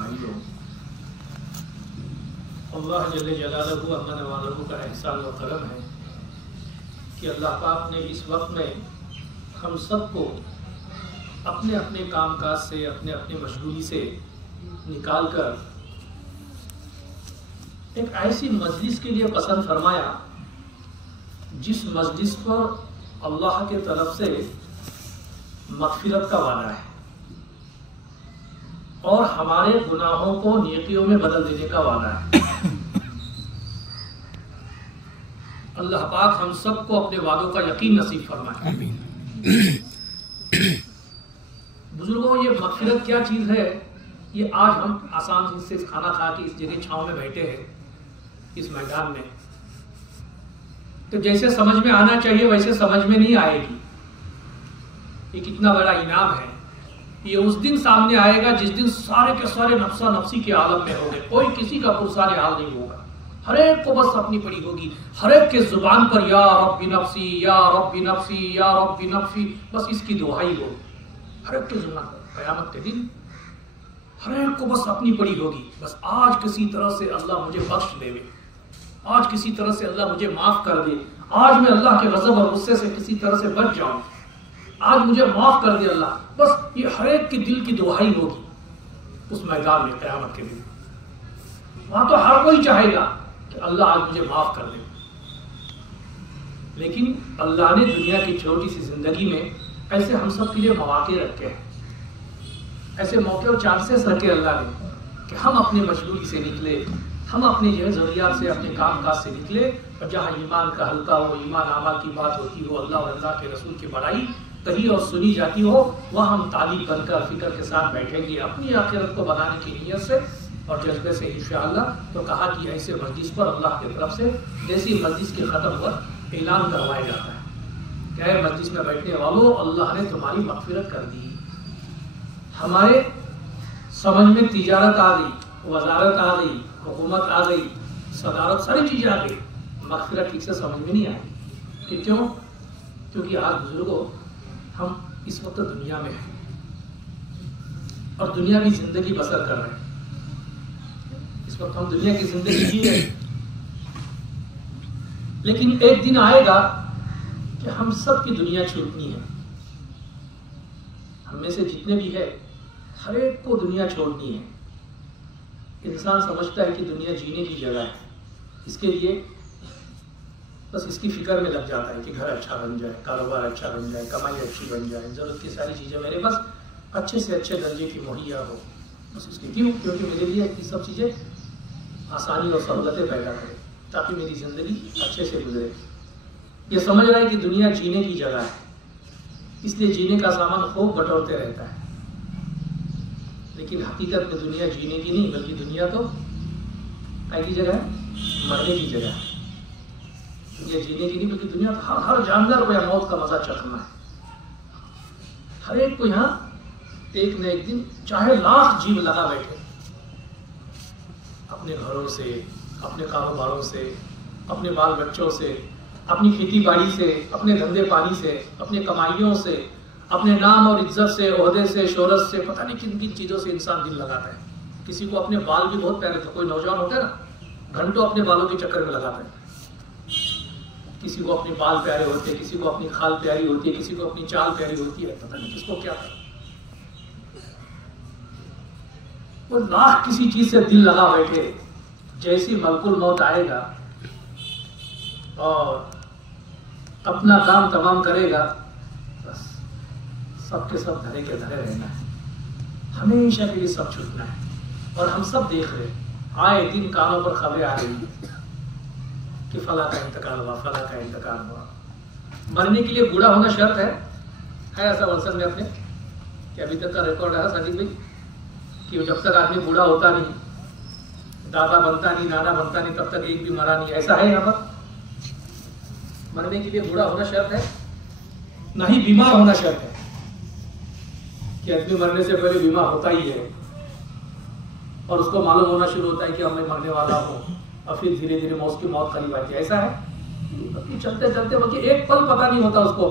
भाइयों, अल्लाह जल्ले जलालहू अम्मन वालहू का एहसान व करम है कि अल्लाह पाक ने इस वक्त में हम सबको अपने अपने कामकाज से, अपने अपने मशगूली से निकाल कर एक ऐसी मजलिस के लिए पसंद फरमाया जिस मजलिस पर अल्लाह के तरफ से मग़फ़िरत का वादा है और हमारे गुनाहों को नेकियों में बदल देने का वादा है। अल्लाह पाक हम सबको अपने वादों का यकीन नसीब फरमाए। बुजुर्गों, ये मग़फ़िरत क्या चीज़ है, ये आज हम आसान से खाना खा के इस जगह छांव में बैठे हैं इस मैदान में, तो जैसे समझ में आना चाहिए वैसे समझ में नहीं आएगी। ये कितना बड़ा इनाम है। ये उस दिन सामने आएगा जिस दिन सारे के सारे नफ्सा नफ्सी के आलम में होंगे, कोई किसी का पुरसारे हाल नहीं होगा। हर एक को बस अपनी पड़ी होगी, हर एक के जुबान पर या रब्बी नफ्सी या रब्बी नफ्सी या रब्बी नफ्सी, बस इसकी दुहाई हो हर एक के जुबान पर। क़यामत के दिन हर एक को बस अपनी पड़ी होगी, बस आज किसी तरह से अल्लाह मुझे बख्श देवे, आज किसी तरह से अल्लाह मुझे माफ कर दे, आज मैं अल्लाह के गज़ब और गुस्से से किसी तरह से बच जाऊं, आज मुझे माफ कर दे अल्लाह। बस ये हर एक के दिल की दुहाई होगी उस मैदान में क़यामत के दिन। वहां तो हर कोई चाहेगा कि अल्लाह आज मुझे माफ कर दे, लेकिन अल्लाह ने दुनिया की छोटी सी जिंदगी में ऐसे हम सब के लिए मौके रखे हैं, ऐसे मौके और चांसेस रखे अल्लाह ने कि हम अपने मशगूली से निकले, हम अपने जो है ज़रूरियात से, अपने काम काज से निकले, और जहाँ ईमान का हल्का हो, ईमान आमाल की बात होती हो, अल्लाह और अल्लाह के रसूल की बड़ाई कही और सुनी जाती हो, वह हम तालीब बनकर फिक्र के साथ बैठेंगे अपनी आखिरत को बनाने की नीयत से और जज्बे से इंशाअल्लाह। तो कहा कि ऐसे मजलिस पर अल्लाह की तरफ से जैसी मजलिस के ख़त्म पर ऐलान करवाया जाता है, क्या मजलिस में बैठने वालों, अल्लाह ने तुम्हारी मग़फ़िरत कर दी। हमारे समझ में तिजारत आ गई, वजारत आ गई, हुकूमत आ गई, सदारत, सारी चीज़ें आ गई, मग़फ़िरत ठीक से समझ में नहीं आई। कि क्यों? क्योंकि आज बुजुर्गों हम इस वक्त दुनिया में हैं और दुनिया की जिंदगी बसर कर रहे हैं। इस वक्त हम दुनिया की जिंदगी जी रहे हैं, लेकिन एक दिन आएगा कि हम सब की दुनिया छूटनी है। हम में से जितने भी है हर एक को दुनिया छोड़नी है। इंसान समझता है कि दुनिया जीने की जगह है, इसके लिए बस इसकी फिक्र में लग जाता है कि घर अच्छा बन जाए, कारोबार अच्छा बन जाए, कमाई अच्छी बन जाए, ज़रूरत की सारी चीज़ें मेरे पास अच्छे से अच्छे दर्जे की मुहैया हो, बस इसकी। क्यों? क्योंकि मेरे लिए ये सब चीज़ें आसानी और सहूलतें पैदा करें ताकि मेरी ज़िंदगी अच्छे से गुजरे। ये समझ रहा है कि दुनिया जीने की जगह है, इसलिए जीने का सामान खूब बटोरते रहता है, लेकिन हकीकत में दुनिया जीने की नहीं, बल्कि दुनिया तो क्या की जगह है? मरने की जगह है। दुनिया जीने की नहीं, बल्कि दुनिया तो हर जानवर को यहाँ मौत का मजा चखना है। हर एक को यहाँ एक न एक दिन, चाहे लाख जीव लगा बैठे, अपने घरों से, अपने कारोबारों से, अपने बाल बच्चों से, अपनी खेती बाड़ी से, अपने धंधे पानी से, अपने कमाइयों से, अपने नाम और इज्जत से, ओहदे से, शोहरत से, पता नहीं किन किन चीज़ों से इंसान दिल लगाता है। किसी को अपने बाल भी बहुत प्यारे थे, कोई नौजवान होता है ना, घंटों अपने बालों के चक्कर में लगाता है। किसी को अपने बाल प्यारे होते हैं, किसी को अपनी खाल प्यारी होती है, किसी को अपनी चाल प्यारी होती है, पता नहीं किसको क्या है। वो लाख किसी चीज से दिल लगा बैठे, जैसी मलकुल मौत आएगा और अपना काम तमाम करेगा, बस सबके सब धरे के धरे रहना है, हमेशा के लिए सब छूटना है। और हम सब देख रहे, आए दिन कानों पर खबरें आ रही कि फला का इंतकाल हुआ, फला का इंतकाल हुआ। मरने के लिए बूढ़ा होना शर्त है ऐसा वर्षन में अपने, कि अभी तक का रिकॉर्ड है साजिद भाई, कि जब तक आदमी बूढ़ा होता नहीं, दादा बनता नहीं, नाना बनता नहीं, तब तक एक भी मरा नहीं, ऐसा है यहाँ पर? मरने के लिए बूढ़ा होना शर्त है? नहीं, बीमार होना शर्त है कि आदमी मरने से पहले बीमार होता ही है और उसको मालूम होना शुरू होता है कि अब मैं मरने वाला हूँ, और फिर धीरे धीरे उसकी मौत करीब आती है। ऐसा है चलते चलते बल्कि एक पल पता नहीं होता उसको,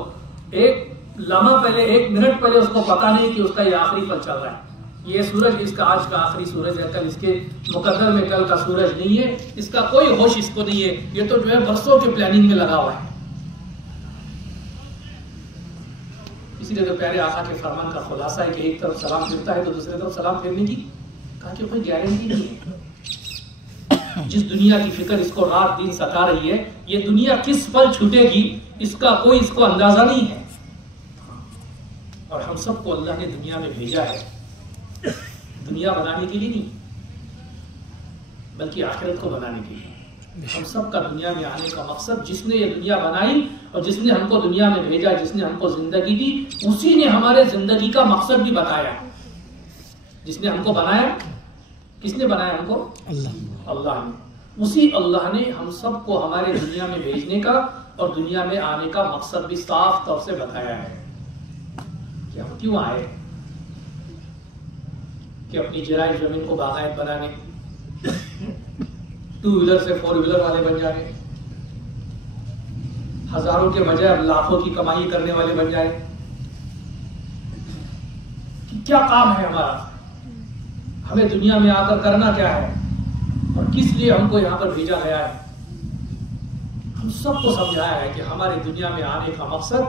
एक लम्हा पहले, एक मिनट पहले उसको पता नहीं कि उसका ये आखिरी पल चल रहा है। ये सूरज इसका आज का आखिरी सूरज है, कल इसके मुकद्दर में कल का सूरज नहीं है, इसका कोई होश इसको नहीं है। ये तो जो है बरसों के प्लानिंग में लगा हुआ है। इसीलिए तो प्यारे आका के फरमान का खुलासा है कि एक तरफ सलाम फिरता है तो दूसरी तरफ सलाम फिरने की कहा कि कोई गारंटी नहीं है। जिस दुनिया की फिक्र इसको रात दिन सता रही है, ये दुनिया किस पल छूटेगी इसका कोई इसको अंदाजा नहीं है। और हम सबको अल्लाह ने दुनिया में भेजा है दुनिया बनाने के लिए नहीं, बल्कि आखिरत को बनाने के लिए। हम सब का दुनिया में आने का मकसद, जिसने ये दुनिया बनाई और जिसने हमको दुनिया में भेजा, जिसने हमको जिंदगी दी, उसी ने हमारे जिंदगी का मकसद भी बताया। जिसने हमको बनाया, किसने बनाया हमको? अल्लाह ने। उसी अल्लाह ने हम सबको हमारे दुनिया में भेजने का और दुनिया में आने का मकसद भी साफ तौर से बताया है कि हम क्यों आए, कि अपनी जराई जमीन को बागायत बनाने, 2 व्हीलर से 4 व्हीलर वाले बन जाए, हजारों के बजाय अब लाखों की कमाई करने वाले बन जाए। क्या काम है हमारा, हमें दुनिया में आकर करना क्या है और किस लिए हमको यहाँ पर भेजा गया है। हम सबको समझाया है कि हमारे दुनिया में आने का मकसद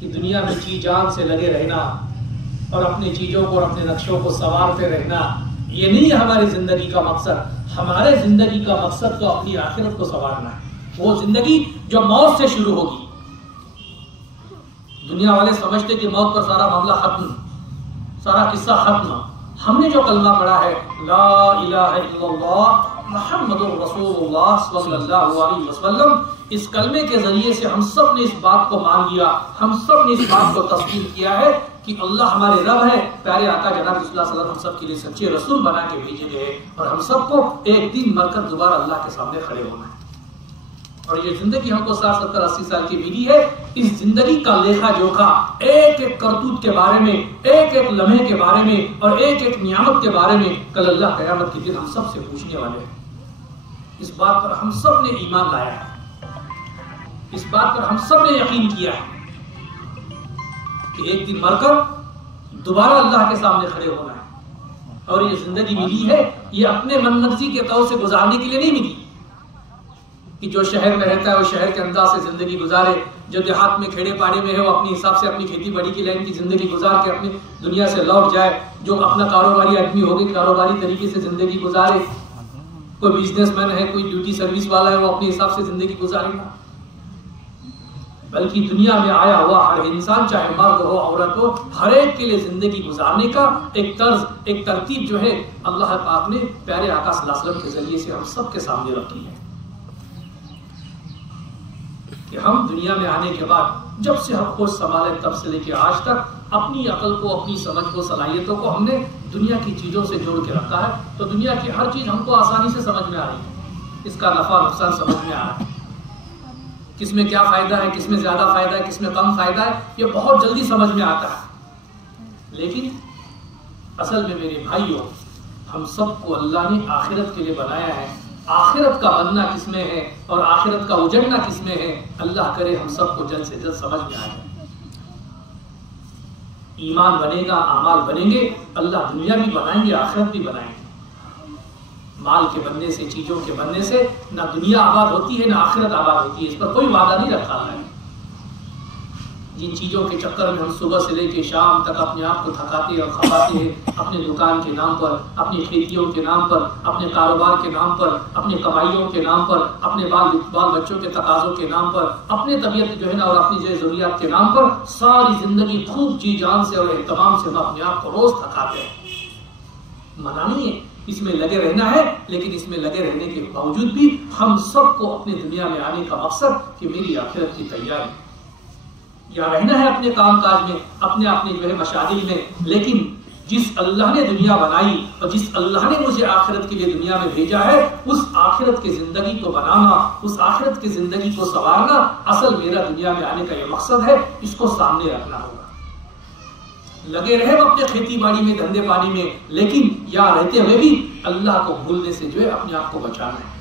कि दुनिया में जी जान से लगे रहना और अपनी चीजों को और अपने नक्शों को संवारते रहना, ये नहीं है हमारी जिंदगी का मकसद। हमारे जिंदगी का मकसद तो अपनी आखिरत को संवारना है, वो जिंदगी जो मौत से शुरू होगी। दुनिया वाले समझते कि मौत पर सारा मामला खत्म, सारा किस्सा खत्म। हमने जो कलमा पढ़ा है ला इलाहा इल्लल्लाह मुहम्मदुर रसूलुल्लाह सल्लल्लाहु अलैहि वसल्लम, इस कलमे के जरिए से हम सब ने इस बात को मान लिया, हम सब ने इस बात को तस्लीम किया है कि अल्लाह हमारे रब है, प्यारे आका जनाब सल्लल्लाहु अलैहि वसल्लम हम सब के लिए सच्चे रसूल बना के भेजे गए और हम सबको एक दिन मरकर दोबारा अल्लाह के सामने खड़े होना है। और ये जिंदगी हमको 60, 70, 80 साल की मिली है। इस जिंदगी का लेखा जोखा एक एक करतूत के बारे में, एक एक लम्हे के बारे में और एक एक नियामत के बारे में कल अल्लाह क़यामत के दिन हम सब से पूछने वाले हैं। इस बात पर हम सब ने ईमान लाया है, इस बात पर हम सब ने यकीन किया है कि एक दिन मरकर दोबारा अल्लाह के सामने खड़े होना है। और ये जिंदगी मिली है, ये अपने मनमर्जी के तौर से गुजारने के लिए नहीं मिली कि जो शहर में रहता है वो शहर के अंदाज से जिंदगी गुजारे, जो देहात में खेड़े पाड़े में है वो अपने हिसाब से अपनी खेती बाड़ी की लाइन की जिंदगी गुजार के अपनी दुनिया से लौट जाए, जो अपना कारोबारी आदमी हो गए कारोबारी तरीके से जिंदगी गुजारे, कोई बिजनेसमैन है, कोई ड्यूटी सर्विस वाला है, वो अपने हिसाब से जिंदगी गुजारेगा। बल्कि दुनिया में आया हुआ हर इंसान, चाहे मर्द हो औरत हो, हर एक के लिए जिंदगी गुजारने का एक तर्ज, एक तरतीब जो है अल्लाह पाक ने प्यारे आका सल्लल्लाहु अलैहि वसल्लम के जरिए से हम सब के सामने रखी है कि हम दुनिया में आने के बाद जब से हम होश संभाले तब से लेकर आज तक अपनी अकल को, अपनी समझ को, सलाहियतों को हमने दुनिया की चीजों से जोड़ के रखा है। तो दुनिया की हर चीज हमको आसानी से समझ में आ रही है, इसका नफा नुकसान समझ में आ रहा है, किसमें क्या फायदा है, किसमें ज्यादा फायदा है, किसमें कम फायदा है, ये बहुत जल्दी समझ में आता है। लेकिन असल में मेरे भाइयों, हम सबको अल्लाह ने आखिरत के लिए बनाया है। आखिरत का बनना किसमें है और आखिरत का उजड़ना किसमें है, अल्लाह करे हम सबको जल्द से जल्द समझ में आ जाए। ईमान बनेगा, अमाल बनेंगे, अल्लाह दुनिया भी बनाएंगे, आखिरत भी बनाएंगे। माल के बनने से, चीजों के बनने से ना दुनिया आबाद होती है ना आखिरत आबाद होती है, इस पर कोई वादा नहीं रखा है। जिन चीजों के चक्कर में हम सुबह से लेकर शाम तक अपने आप को थकाते और खपाते हैं, अपने दुकान के नाम पर, अपनी खेतियों के नाम पर, अपने कारोबार के नाम पर, अपने कमाइयों के नाम पर, अपने बाल बच्चों के तकाजों के नाम पर, अपने तबीयत जो है ना और अपनी जो जरूरियात के नाम पर सारी जिंदगी खूब जी जान से और एहतमाम से हम अपने आप को रोज थकाते हैं। मना नहीं है, इसमें लगे रहना है, लेकिन इसमें लगे रहने के बावजूद भी हम सबको अपने दुनिया में आने का मकसद कि मेरी आखिरत की तैयारी, या रहना है अपने काम काज में, अपने जो है मशागिल में, लेकिन जिस अल्लाह ने दुनिया बनाई और जिस अल्लाह ने मुझे आखिरत के लिए दुनिया में भेजा है, उस आखिरत की जिंदगी को बनाना, उस आखिरत की जिंदगी को संवारना असल मेरा दुनिया में आने का यह मकसद है। इसको सामने रखना होगा। लगे रहे हम अपने खेती बाड़ी में, धंधे पानी में, लेकिन यहाँ रहते हुए भी अल्लाह को भूलने से जो है अपने आप को बचाना है।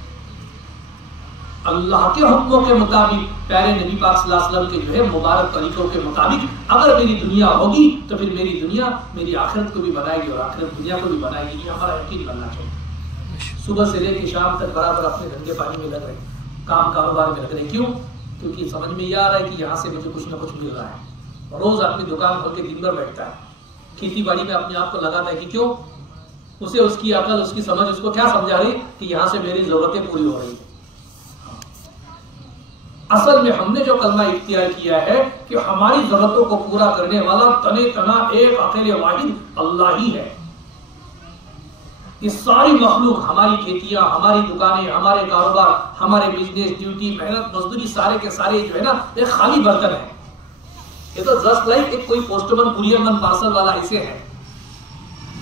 अल्लाह के हुक्मों के मुताबिक, प्यारे नबी पाक सल्लल्लाहु अलैहि वसल्लम के जो है मुबारक तरीकों के मुताबिक अगर मेरी दुनिया होगी तो फिर मेरी दुनिया मेरी आखिरत को भी बनाएगी और आखिरत दुनिया को भी बनाएगी। ये हमारा यकीन बनना चाहिए। सुबह से लेकर शाम तक बराबर अपने धंधे पानी में लग रहे, काम कारोबार में लग रहे। क्यों? क्योंकि समझ में यह आ रहा है कि यहाँ से मुझे कुछ ना कुछ मिल रहा है। रोज अपनी दुकान खोल के दिन भर बैठता है, खेती बाड़ी में अपने आप को लगाता है कि क्यों? उसे उसकी अकल, उसकी समझ उसको क्या समझा रही कि यहाँ से मेरी जरूरतें पूरी हो रही है। असल में हमने जो कलमा इख्तियार किया है कि हमारी जरूरतों को पूरा करने वाला तने तना एक अकेले वाहिद अल्लाह ही है। ये सारी मखलूक, हमारी खेतियां, हमारी दुकानें, हमारे कारोबार, हमारे बिजनेस, ड्यूटी, मेहनत, मजदूरी, सारे के सारे जो है ना, एक खाली बर्तन है। ये तो जस्ट लाइक एक कोई पोस्टमैन, कुरियरमैन, पार्सल वाला ऐसे है।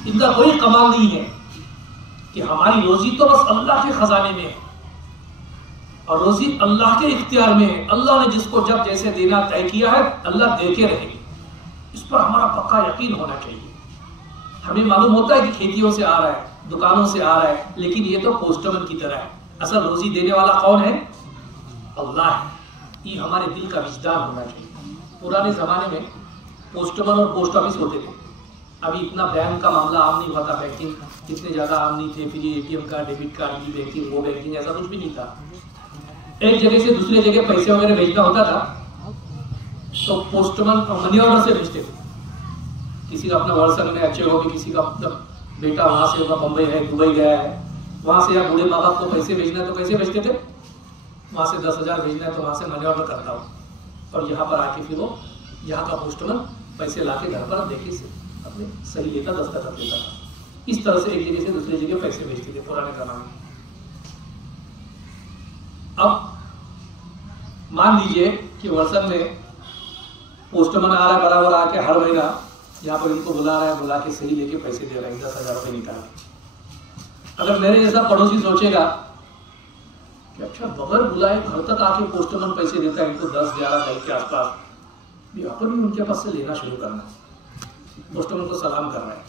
इनका कोई कमाल नहीं है कि हमारी रोजी तो बस अल्लाह के खजाने में है और रोजी अल्लाह के इख्तियार में है। अल्लाह ने जिसको जब जैसे देना तय किया है, अल्लाह देके रहेगी। इस पर हमारा पक्का यकीन होना चाहिए। हमें मालूम होता है कि खेतियों से आ रहा है, दुकानों से आ रहा है, लेकिन ये तो पोस्टमैन की तरह है। असल रोजी देने वाला कौन है? अल्लाह है। ये हमारे दिल का विजदान होना चाहिए। पुराने जमाने में पोस्टमैन और पोस्ट ऑफिस होते थे। अभी इतना बैंक का मामला आम नहीं हुआ था, बैंकिंग इतने ज्यादा आम नहीं थे। फिर एटीएम कार्ड, डेबिट कार्ड, ई बैंकिंग, वो बैंकिंग, ऐसा कुछ भी नहीं था। एक जगह से दूसरे जगह पैसे वगैरह भेजना होता था तो पोस्टमैन मनी ऑर्डर से भेजते थे। किसी का अपना वर्षन में अच्छे हो, किसी का बेटा वहां से होगा, बंबई है, दुबई गया है, वहां से या बूढ़े माँ बाप को पैसे भेजना है तो कैसे भेजते थे? वहां से 10,000 भेजना है तो वहां से मनी ऑर्डर करता हूँ और यहाँ पर आके फिर वो यहाँ का पोस्टमैन पैसे ला के घर पर देखे से अपने सही लेता, दस्तखत देता था। इस तरह से एक जगह से दूसरी जगह पैसे भेजते थे पुराने जमाने में। अब मान लीजिए कि वर्षन में पोस्टमैन आ रहा है, बराबर आके हर महीना यहाँ पर इनको बुला रहा है, बुला के सही लेके पैसे दे रहा है, 10,000 रुपये निकाल। अगर मेरे जैसा पड़ोसी सोचेगा कि अच्छा बगैर बुलाए घर तक आके पोस्टमैन पैसे देता है, इनको 10-11 तारीख के आसपास, यहाँ पर भी उनके पास से लेना शुरू करना, पोस्टमैन को सलाम कर रहा है।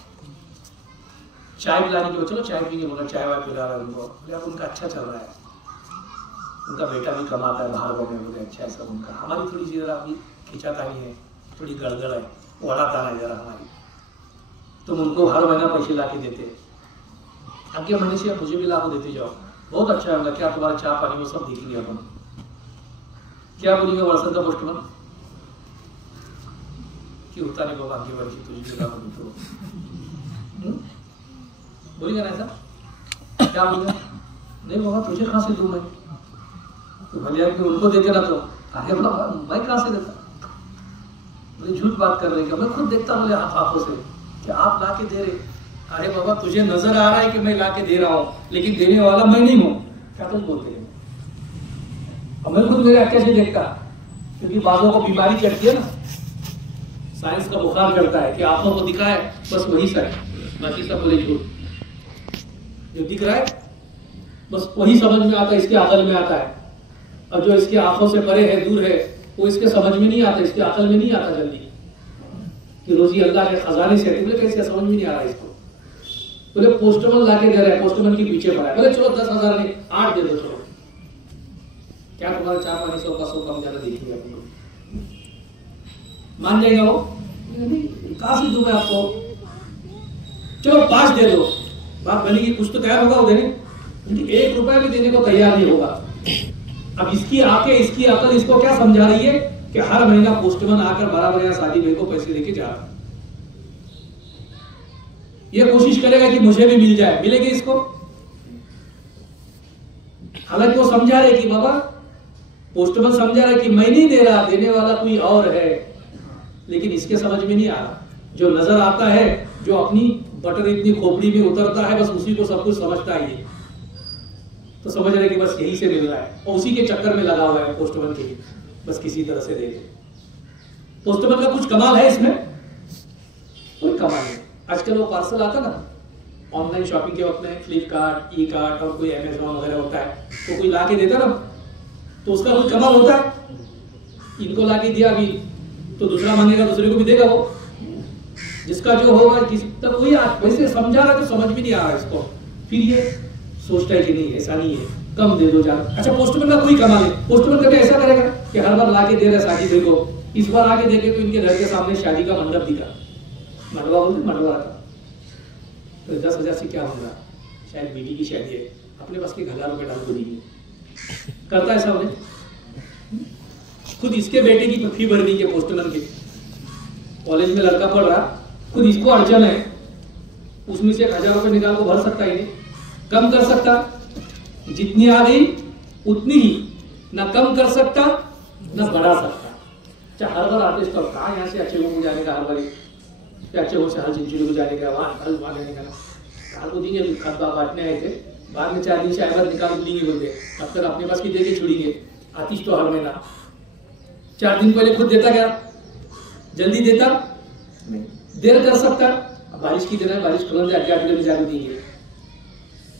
चाय पिलाने के, चलो चाय पीने बोला, चाय वाय पिला रहा है उनको, बोले उनका अच्छा चल रहा है, उनका बेटा भी कमाता है बाहर में, बोले अच्छा है सब उनका। हमारी थोड़ी सी जरा अभी खिंचातानी है, थोड़ी गड़गड़ है, वड़ाताना है जरा हमारी, तुम उनको हर महीना पैसे ला के देते, अगले महीने से मुझे भी ला के देते जाओ, बहुत अच्छा है। क्या तुम्हारा चाय पानी वो सब देखेंगे अपन। क्या बोलेंगे वर्षन का पोस्टमैन कि होता नहीं बाबा, आगे वर्षी तुझे भी ला के बोलेंगे ना ऐसा? क्या बोलेगा? नहीं बाबा तुझे कहाँ से दूं मैं, तो भले आदमी उनको देते ना तो अरे बाबा मैं कहाँ से देता? बोले झूठ बात कर रहे हैं, मैं खुद देखता बोले आंखों से कि आप ला के दे रहे। अरे बाबा तुझे नजर आ रहा है कि मैं ला के दे रहा हूँ, लेकिन देने वाला मैं नहीं हूँ। क्या तुम बोलते हैं? और मैं खुद मेरे कैसे देखता, क्योंकि बाजों को बीमारी चढ़ती है ना, साइंस का बुखार चढ़ता है कि आंखों को दिखा है बस वही सर, बाकी सब बोले झूठ। जो दिख रहा है बस वही समझ में आता है, इसके अकल में आता है, और जो इसके आंखों से परे है, दूर है, वो इसके समझ में नहीं आता, इसके अकल में नहीं आता जल्दी कि रोजी अल्लाह के खजाने से। बोले कैसे समझ में नहीं आ रहा इसको? बोले पोस्टमैन ला के दे रहा है, पोस्टमैन के पीछे पड़ा है। बोले चलो 10,000 में 8 दे दो, चलो क्या तुम्हारा 4-5 सौ का 100 कम ज्यादा देखेंगे अपन लोग, मान जाएगा वो? कहां से दूं मैं आपको, चलो 5 दे दो, बात बनेगी, कुछ तो तैयार होगा वो देने, 1 रुपया भी देने को तैयार नहीं होगा। अब इसकी आंखें, इसकी अकल इसको क्या समझा रही है कि हर महीना पोस्टमैन आकर बराबर यहाँ शादी भाई को पैसे लेके जा रहा है। ये कोशिश करेगा कि मुझे भी मिल जाए, मिलेगी इसको? हालांकि वो समझा रहे कि बाबा, पोस्टमैन समझा रहा है कि मैं नहीं दे रहा, देने वाला कोई और है, लेकिन इसके समझ में नहीं आ रहा। जो नजर आता है, जो अपनी बटन इतनी खोपड़ी में उतरता है, बस उसी को सब कुछ समझता है। तो समझ रहे कि बस यही से मिल रहा है और उसी के चक्कर में लगा हुआ है पोस्टमैन के लिए, बस किसी तरह से दे दे। पोस्टमैन का कुछ कमाल है इसमें? कोई कमाल नहीं। आजकल वो पार्सल आता ना ऑनलाइन शॉपिंग के वक्त में, फ्लिपकार्ट, ई कार्ट और कोई अमेजोन वगैरह होता है, तो कोई ला के देता ना, तो उसका कोई कमाल होता है? इनको ला के दिया अभी तो दूसरा मांगेगा, दूसरे को भी देगा वो, जिसका जो होगा किसी तक वही। वैसे समझा रहा तो समझ भी नहीं आ रहा इसको, फिर ये सोचता है कि नहीं ऐसा नहीं है, कम दे दो ज्यादा। अच्छा पोस्टमैन का कोई कमाल है, पोस्टमैन कभी ऐसा करेगा कि हर बार लाके दे रहा साजिद भाई को, इस बार आके देखे तो इनके घर के सामने शादी का मंडप दिखा, मंडवा बोलते मंडवा का, तो 10,000 से क्या होगा, शायद बीवी की शादी है, अपने पास के 1,000 रुपए डाल को दीजिए, करता है ऐसा उन्हें। खुद इसके बेटे की फी भर दी के पोस्टमैन के, कॉलेज में लड़का पढ़ रहा, खुद इसको अड़चन है, उसमें से 1,000 रुपए निकाल को भर सकता ही नहीं, कम कर सकता, जितनी आ गई उतनी ही, ना कम कर सकता ना बढ़ा सकता। अच्छा हर बार आते तो कहा यहाँ से अच्छे लोगों को जाने का, हर बार अच्छे लोगों से हर चिंचुली को जाने का, वहाँ लेने का, कहा को देंगे, खतबा बांटने आए थे, बाद में 4 दिन से आए निकाल लेंगे बोलते, अब तक अपने पास की दे के छोड़ेंगे, आतिश तो हर महीना 4 दिन पहले खुद देता क्या, जल्दी देता नहीं, देर कर सकता, बारिश की दिन है, बारिश खुल जाए 8 में जाकर देंगे,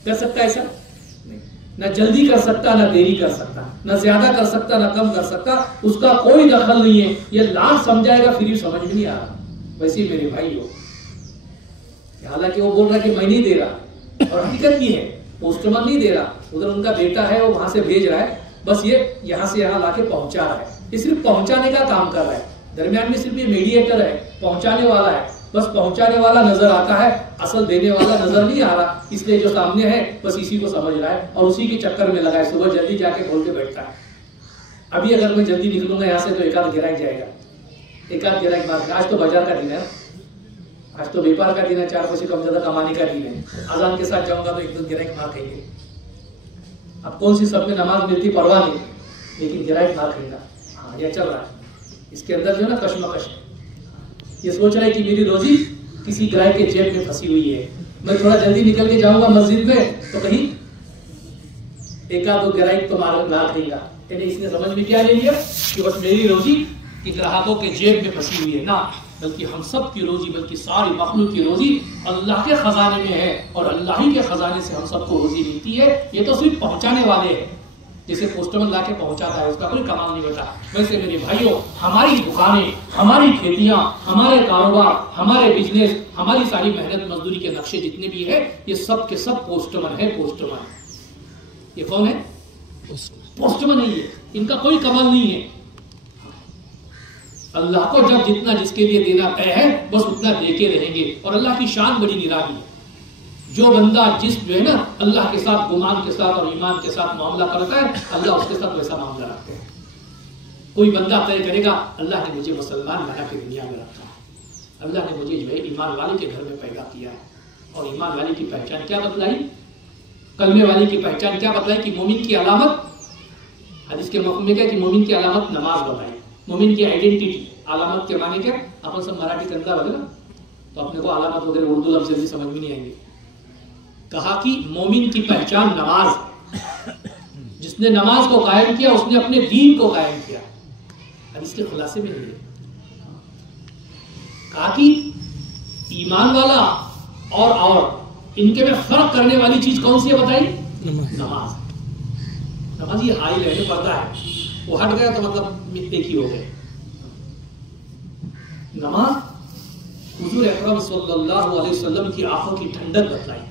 कर सकता ऐसा नहीं, ना जल्दी कर सकता ना देरी कर सकता, ना ज्यादा कर सकता ना कम कर सकता, उसका कोई दखल नहीं है। ये लाख समझाएगा फिर भी समझ में नहीं आ रहा। वैसे ही मेरे भाई हो, हालांकि वो बोल रहा है कि मैं नहीं दे रहा, और हकीकत भी है पोस्टमैन नहीं दे रहा, उधर उनका बेटा है वो वहां से भेज रहा है, बस ये यहां से यहां लाके पहुंचा रहा है, ये सिर्फ पहुंचाने का काम कर रहा है, दरमियान में सिर्फ ये मीडिएटर है, पहुंचाने वाला है, बस पहुंचाने वाला नजर आता है, असल देने वाला नजर नहीं आ रहा, इसलिए जो सामने है बस इसी को समझ रहा है और उसी के चक्कर में लगा है, सुबह जल्दी जाके खोल के बैठता है। अभी अगर मैं जल्दी निकलूंगा यहाँ से तो एकाध गिराक जाएगा, एकाध गिराक मार, आज तो बाजार का दिन है, आज तो व्यापार का दिन है, 4 पैसे कम ज्यादा कमाने का दिन है, अजान के साथ जाऊंगा तो 1-2 गिराक मार खाएंगे। अब कौन सी सब में नमाज मिलती परवाह नहीं, लेकिन गिराक मार खाएगा। हाँ यह चल रहा है, इसके अंदर जो है ना कश्मकश, ये सोच रहा है कि मेरी रोजी किसी ग्राहक के जेब में फंसी हुई है, मैं थोड़ा जल्दी निकल के जाऊंगा मस्जिद में तो कहीं 1-2 ग्राहक तो मार खाएगा। यानी इसने समझ में क्या ले लिया कि बस मेरी रोजी कि ग्राहकों के जेब में फंसी हुई है, ना, बल्कि हम सब की रोजी, बल्कि सारी मखलूक की रोजी अल्लाह के खजाने में है और अल्लाह ही के खजाने से हम सबको रोजी मिलती है। ये तो सिर्फ पहुंचाने वाले हैं, जैसे पोस्टमैन लाके पहुंचाता है उसका कोई कमाल नहीं होता। वैसे मेरे भाइयों, हमारी दुकानें, हमारी खेतियां, हमारे कारोबार, हमारे बिजनेस, हमारी सारी मेहनत मजदूरी के नक्शे जितने भी है, ये सब के सब पोस्टमैन है। पोस्टमैन ये कौन है? पोस्टमैन है ये, इनका कोई कमाल नहीं है। अल्लाह को जब जितना जिसके लिए देना तय है बस उतना देके रहेंगे। और अल्लाह की शान बड़ी निराली है। जो बंदा जिस जो है ना अल्लाह के साथ गुमान के साथ और ईमान के साथ मामला करता है, अल्लाह उसके साथ वैसा मामला रखते हैं। कोई बंदा तय करेगा अल्लाह ने मुझे मुसलमान बना के दुनिया में रखा, अल्लाह ने मुझे जो है ईमान वाले के घर में पैदा किया है। और ईमान वाले की पहचान क्या बतलाई? कलमे वाले की पहचान क्या बतलाई? कि मोमिन की अलामत, हदीस के मफ़हूम में क्या कि मोमिन की अलामत नमाज बताई। मोमिन की आइडेंटिटी, अलामत के माने क्या? अपन सब मराठी करता होगा ना, तो अपने को अलामत वगैरह उर्दू लफ्ज़ जल्दी समझ में नहीं आएंगे। कहा कि मोमिन की पहचान नमाज, जिसने नमाज को कायम किया उसने अपने दीन को कायम किया। अब इसके खुलासे में नहीं, कहा कि ईमान वाला और इनके में फर्क करने वाली चीज कौन सी है बताई? नमाज। नमाज ये हाई रहने पड़ता है, वो हट गया तो मतलब एक ही हो गए। नमाज हुजूर अकरम सल्लल्लाहु अलैहि वसल्लम की आंखों की ठंडक बतलाई।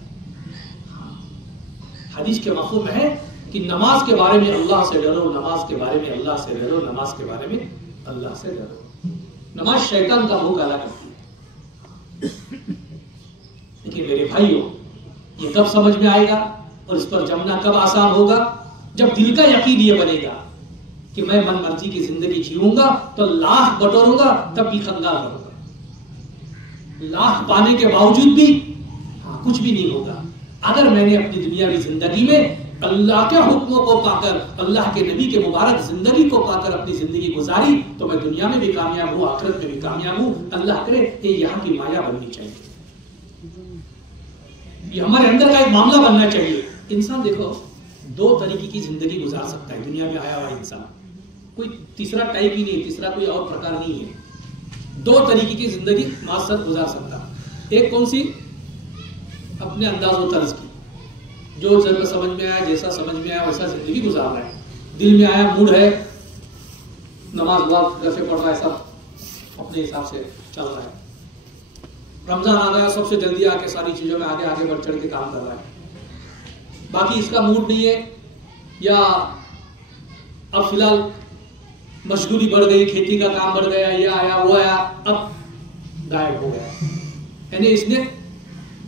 हदीस के मफ़हूम में है कि नमाज के बारे में अल्लाह से डरो, नमाज के बारे में अल्लाह से डरो, नमाज के बारे में अल्लाह से डरो। नमाज शैतान का मुंह काला करती है। लेकिन मेरे भाइयों, ये कब समझ में आएगा और इस पर जमना कब आसान होगा? जब दिल का यकीन ये बनेगा कि मैं मन मर्जी की जिंदगी जीऊंगा तो लाख बटोरूंगा तब भी खंगाल रहूंगा, लाख पाने के बावजूद भी कुछ भी नहीं होगा। अगर मैंने अपनी दुनियावी जिंदगी में अल्लाह के हुक्मों को पाकर, अल्लाह के नबी के मुबारक जिंदगी को पाकर अपनी जिंदगी गुजारी तो मैं दुनिया में भी कामयाब हूँ, आखिरत में भी कामयाब हूँ। अल्लाह करे ये यहाँ की माया बननी चाहिए, ये हमारे अंदर का एक मामला बनना चाहिए। इंसान देखो 2 तरीके की जिंदगी गुजार सकता है दुनिया में आया हुआ इंसान, कोई तीसरा टाइप ही नहीं, तीसरा कोई और प्रकार नहीं है। 2 तरीके की जिंदगी मासर गुजार सकता। एक कौन सी? अपने अंदाज और तर्ज की, जो समझ में आया, जैसा समझ में आया वैसा जिंदगी गुजार रहा है। दिल में आया, मूड है, नमाज बहुत कैसे पढ़ रहा है, सब अपने हिसाब से चल रहा है। रमजान आ गया, सबसे जल्दी आके सारी चीजों में आगे आगे बढ़ चढ़ के काम कर रहा है। बाकी इसका मूड नहीं है, या अब फिलहाल मशगूली बढ़ गई, खेती का काम बढ़ गया, ये आया वो आया, अब गायब हो गया। यानी इसने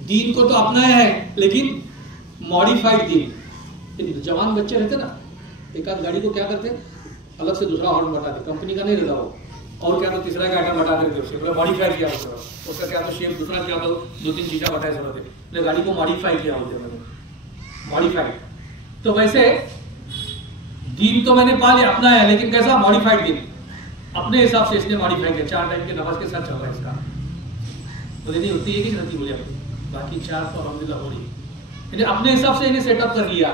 दीन को तो अपनाया है लेकिन मॉडिफाइड दीन। जवान बच्चे रहते ना, एक आध गाड़ी को क्या करते, अलग से दूसरा हॉर्न बटाते, कंपनी का नहीं रहता वो, और क्या तो तीसरा का आइटम बटा देते, उससे मॉडिफाई किया होता है, उसका क्या तो शेप दूसरा, क्या तो दो तीन चीजें बताए समझते, गाड़ी को मॉडिफाई किया होता है, मॉडिफाइड। तो वैसे दीन तो मैंने पा लिया, अपना है, लेकिन कैसा? मॉडिफाइड दीन, अपने हिसाब से इसने मॉडिफाई किया। 4 टाइम के नमाज के साथ चल रहा है इसका, बोले नहीं होती है कि नहीं बोले, बाकी 4 तो अल्हम्दुलिल्लाह हो रही है, यानी अपने हिसाब से इन्हें सेटअप कर लिया।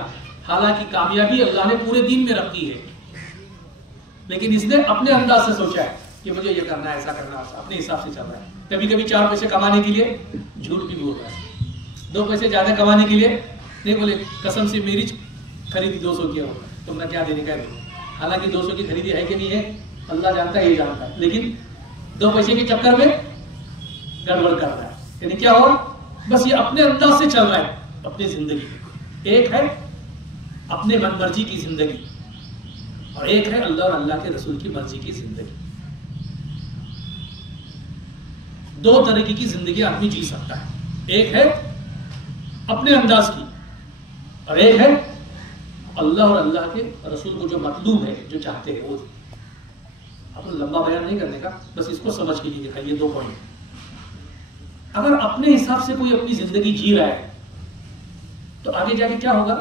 हालांकि कामयाबी अल्लाह ने पूरे दिन में रखी है, लेकिन इसने अपने अंदाज से सोचा है कि मुझे ये करना है, ऐसा करना है, अपने हिसाब से चल रहा है। कभी कभी 4 पैसे कमाने के लिए झूठ भी बोल रहा है, 2 पैसे ज्यादा कमाने के लिए नहीं, बोले कसम से मेरी खरीदी 200 की हो तो मैं क्या देने का है। हालांकि 200 की खरीदी है कि नहीं है अल्लाह जानता है, ये जानता है, लेकिन 2 पैसे के चक्कर में गड़बड़ कर रहा है। यानी क्या हो, बस ये अपने अंदाज से चल रहा है अपनी जिंदगी। एक है अपने मन मर्जी की जिंदगी, और एक है अल्लाह और अल्लाह के रसूल की मर्जी की जिंदगी। 2 तरीके की जिंदगी आदमी जी सकता है, एक है अपने अंदाज की, और एक है अल्लाह और अल्लाह के रसूल को जो मतलूब है, जो चाहते हैं वो। अब लंबा बयान नहीं करने का, बस इसको समझ के लिए ये 2 पॉइंट। अगर अपने हिसाब से कोई अपनी जिंदगी जी रहा है तो आगे जाके क्या होगा?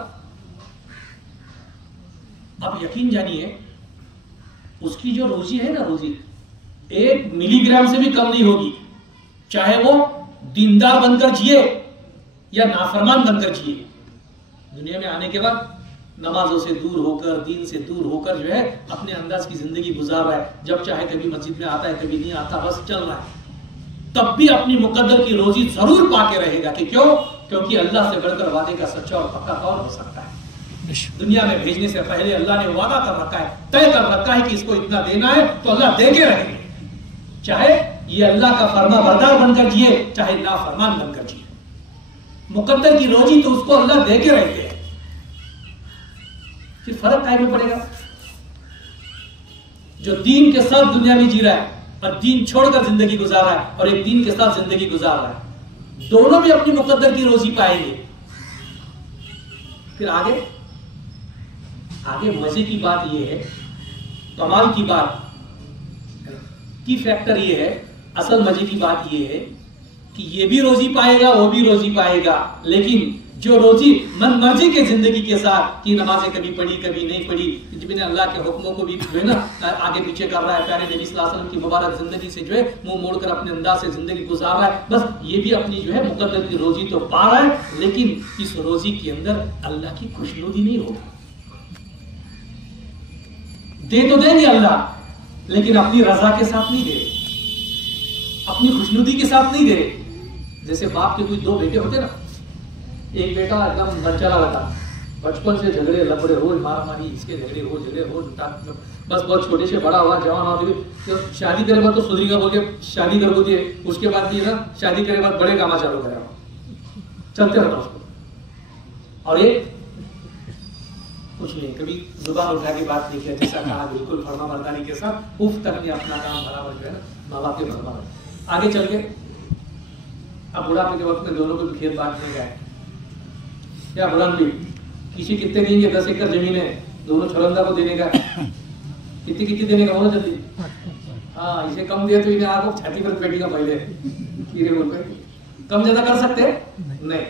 अब यकीन जानिए, उसकी जो रोजी है ना, रोजी 1 मिलीग्राम से भी कम नहीं होगी, चाहे वो दीनदार बनकर जिए या नाफरमान बनकर जिए। दुनिया में आने के बाद नमाजों से दूर होकर, दीन से दूर होकर जो है अपने अंदाज की जिंदगी गुजार रहा है। जब चाहे कभी मस्जिद में आता है, कभी नहीं आता, बस चल रहा है, तब भी अपनी मुकद्दर की रोजी जरूर पाके रहेगा। कि क्यों? क्योंकि अल्लाह से बढ़कर वादे का सच्चा और पक्का कौन हो सकता है? दुनिया में भेजने से पहले अल्लाह ने वादा कर रखा है, तय कर रखा है कि इसको इतना देना है, तो अल्लाह दे के रहेंगे। चाहे ये अल्लाह का फर्मा बरदार बनकर जिए, चाहे नाफरमान बनकर जिए, मुकद्दर की रोजी तो उसको अल्लाह दे के रहते हैं। फिर फर्क काय में पड़ेगा? जो दीन के साथ दुनिया में जी रहा है और दीन छोड़कर जिंदगी गुजार रहा है, और एक दीन के साथ जिंदगी गुजार रहा है, दोनों भी अपनी मुकद्दर की रोजी पाएंगे। फिर आगे मजे की बात यह है, कमाल की बात की फैक्टर ये है, असल मजे की बात यह है कि ये भी रोजी पाएगा, वो भी रोजी पाएगा, लेकिन जो रोजी मन मर्जी के जिंदगी के साथ, कि नमाजें कभी पढ़ी कभी नहीं पढ़ी, जिन्हें अल्लाह के हुक्मों को भी जो है ना आगे पीछे कर रहा है, प्यारे नबी सल्लल्लाहु अलैहि वसल्लम की मुबारक जिंदगी से जो है मुंह मोड़कर अपने अंदाज से जिंदगी गुजार रहा है, बस ये भी अपनी जो है मुकद्दर की रोजी तो पा रहा है, लेकिन इस रोजी के अंदर अल्लाह की खुशनुदी नहीं होगी। दे तो देंगे अल्लाह, लेकिन अपनी रजा के साथ नहीं दे, अपनी खुशनुदी के साथ नहीं दे। जैसे बाप के कोई 2 बेटे होते ना, एक बेटा एकदम मनचला रहता, बचपन से झगड़े लफड़े, रोज मारा मारी, इसके झगड़े हो बस बहुत छोटे से बड़ा हुआ, जवान हुआ, तो शादी करे बाद तो सुधरीगा बोल के शादी कर बोलती है, उसके बाद भी ना शादी करे बाद बड़े कामा चालू करेगा, चलते रहता उसको। और एक कुछ नहीं, कभी जुबान उठा के बात नहीं किया, जैसा कहा बिल्कुल फर्मा बरदारी के साथ उफ तक ने अपना काम बराबर जो है ना माँ बाप के बराबर। आगे चल के अब बुढ़ापे के वक्त में दोनों को भी खेत बांटने का है, या बुढ़ान भी किसी कितने देंगे, 10 एकड़ जमीन है, दोनों छलंदा को देने का, कितनी कितनी देने का, बोलो जल्दी। हाँ, इसे कम दिया तो इन्हें आगो छाती पर बैठेगा पहले, कम ज्यादा कर सकते हैं नहीं।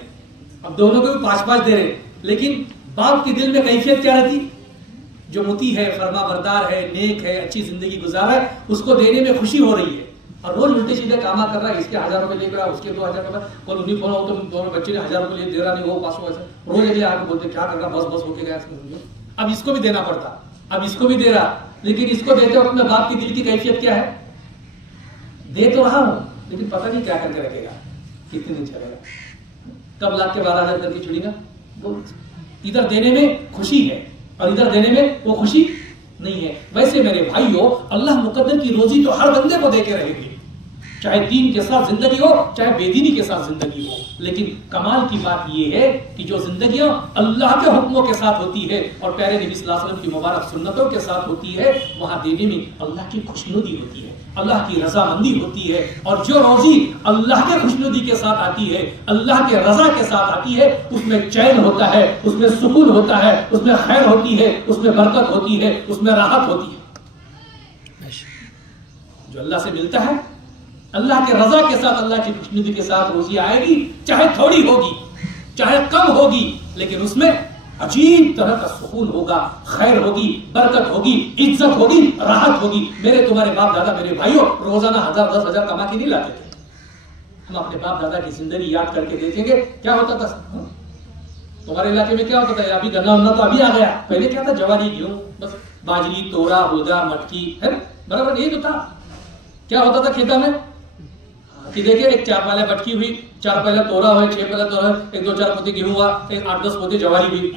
अब दोनों को भी 5-5 दे रहे, लेकिन बाप के दिल में कैफियत क्या रहती? जो मुती है, फर्मा बरदार है, नेक है, अच्छी जिंदगी गुजार है, उसको देने में खुशी हो रही है, और रोज उल्टे सीधे कामा कर रहा है, इसके 1000 रुपए लेकर उसके 2000 रुपए, कल उन्हीं फोन हो तो दोनों बच्चे ने 1000 रुपए दे रहा नहीं, वो 500 ऐसा रोज अगले आके बोलते क्या कर रहा, बस होके गया इसको। अब इसको भी देना पड़ता, अब इसको भी दे रहा, लेकिन इसको देते वक्त में बाप की दिल की कैफियत क्या है? दे तो रहा हूं, लेकिन पता नहीं क्या करके रखेगा। कितने दिन चलेगा? कब लाख के 12,000 करके छुड़ेगा? वो इधर देने में खुशी है और इधर देने में वो खुशी नहीं है। वैसे मेरे भाइयों, अल्लाह मुकद्दर की रोजी तो हर बंदे को देके रहेगी, चाहे दीन के साथ जिंदगी हो चाहे बेदीनी के साथ जिंदगी हो। लेकिन कमाल की बात यह है कि जो जिंदगियां अल्लाह के हुक्मों के साथ होती है और प्यारे नबी सल्लल्लाहु अलैहि वसल्लम की मुबारक सुन्नतों के साथ होती है, वहां देने में अल्लाह की खुशनुदी होती है, अल्लाह की रजामंदी होती है। और जो रोजी अल्लाह के खुशनुदी के साथ आती है, अल्लाह के रजा के साथ आती है, उसमें चैन होता है, उसमें सुकून होता है, उसमें खैर होती है, उसमें बरकत होती है, उसमें राहत होती है। जो अल्लाह से मिलता है, अल्लाह के रजा के साथ, अल्लाह की खुशनुदी के साथ रोजी आएगी, चाहे थोड़ी होगी चाहे कम होगी, लेकिन उसमें अजीब तरह का सुकून होगा, खैर होगी, बरकत होगी, इज्जत होगी, राहत होगी। मेरे तुम्हारे बाप दादा, मेरे भाइयों, रोजाना 1000 10,000 कमा के नहीं लाते थे। हम अपने बाप दादा की जिंदगी याद करके देखेंगे क्या होता था। तुम्हारे इलाके में क्या होता था? अभी गन्ना वन्ना तो अभी आ गया, पहले क्या था? जवारी, गेहूं, बस बाजरी, तोरा, हुलगा, मटकी, है बराबर, यही तो था। क्या होता था खेता में कि देखिए एक 4 पाले बटकी हुई, 4 पाले तोरा हुए, 6 पाले तोरा, 1-2-4 पोते गेहूं हुआ, 8-10 पोते जवारी हुई।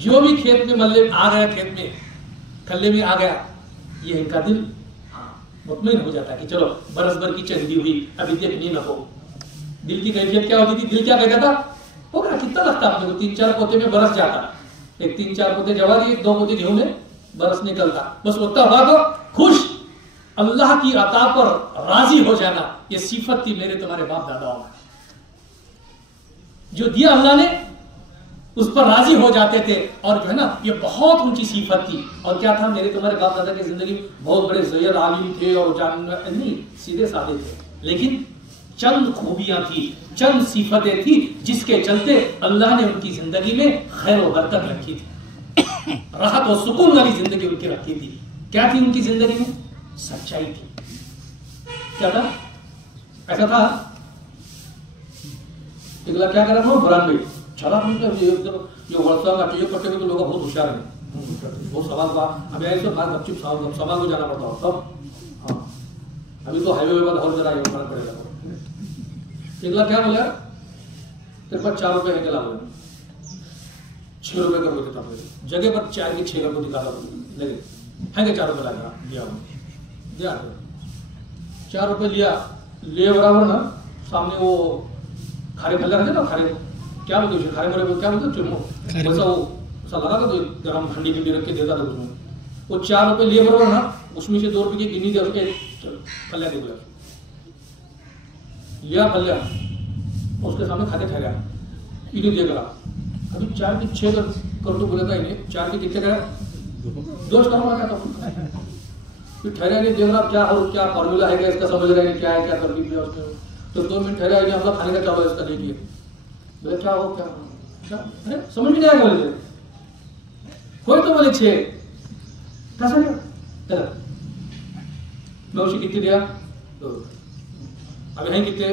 जो भी खेत में मल्ले आ गया, खेत में खल्ले में आ गया, ये इनका दिल मुतमईन हो जाता है कि चलो बरस भर की चंदी हुई, अभी देखनी न हो। दिल की कैफियत क्या होती थी? दिल क्या कहता था? हो गया, कितना लगता अपने को? 3-4 पोते में बरस जाता, एक 3-4 पोते जवारी, 1-2 पोते गेहूं में बरस निकलता, बस उतना हुआ तो खुश। अल्लाह की अता पर राजी हो जाना, यह सिफत थी मेरे तुम्हारे बाप दादाओं में। जो दिया अल्लाह ने उस पर राजी हो जाते थे, और जो है ना, ये बहुत ऊंची सिफत थी। और क्या था? मेरे तुम्हारे बाप दादा की जिंदगी में बहुत बड़े ज़ैयद आलिम थे और नहीं, सीधे साधे थे, लेकिन चंद खूबियां थी, चंद सिफतें थी जिसके चलते अल्लाह ने उनकी जिंदगी में खैर और बरकत रखी थी, राहत और सुकून वाली जिंदगी उनकी रखी थी। क्या थी उनकी जिंदगी में? सच्चाई थी। क्या था? ऐसा था क्या करा था बुरान भाई छला जो वर्षा का चाहिए करते हुए तो लोग बहुत होशियार है, बहुत सवाल का अभी ऐसे बात गपचुप सवाल को जाना पड़ता हो तब। हाँ, अभी तो हाईवे पर और जरा फर्क पड़ेगा। पिघला क्या बोला? तेरे पास 4 रुपए है, क्या बोला? 6 रुपए का बोलते था, जगह पर 4 के 6 रुपए दिखाता लगे है, 4 रुपए लगा दिया, 4 रुपए लिया, लिए बराबर ना, सामने वो खारे फल रहते ना, खारे क्या बोलते हैं, खारे भरे क्या बोलते चुरमो, वैसा वो ऐसा लगा था, तो गरम ठंडी ठंडी रख के देता था उसमें। वो 4 रुपए लिए बराबर ना, उसमें से 2 रुपए की गिनी दे, उसके फल्या दे लिया, फल्या उसके सामने खाते ठहरा, इन्हें देख रहा, अभी 4 के 6 कर तो बोला था इन्हें, 4 के कितने करा, 2 करोड़ क्या था, फिर ठहरा नहीं देख रहा क्या और क्या फॉर्मूला है, क्या इसका समझ रहे हैं, क्या है, क्या तरकीब है उसके। तो 2 मिनट ठहरा है, अपना खाने का चावल इसका देखिए, बोले क्या हो क्या, अरे समझ में नहीं आएगा, बोले कोई तो बोले 6 कैसा नहीं, मैं उसे कितने दिया, 2 रुपए, अभी है कितने,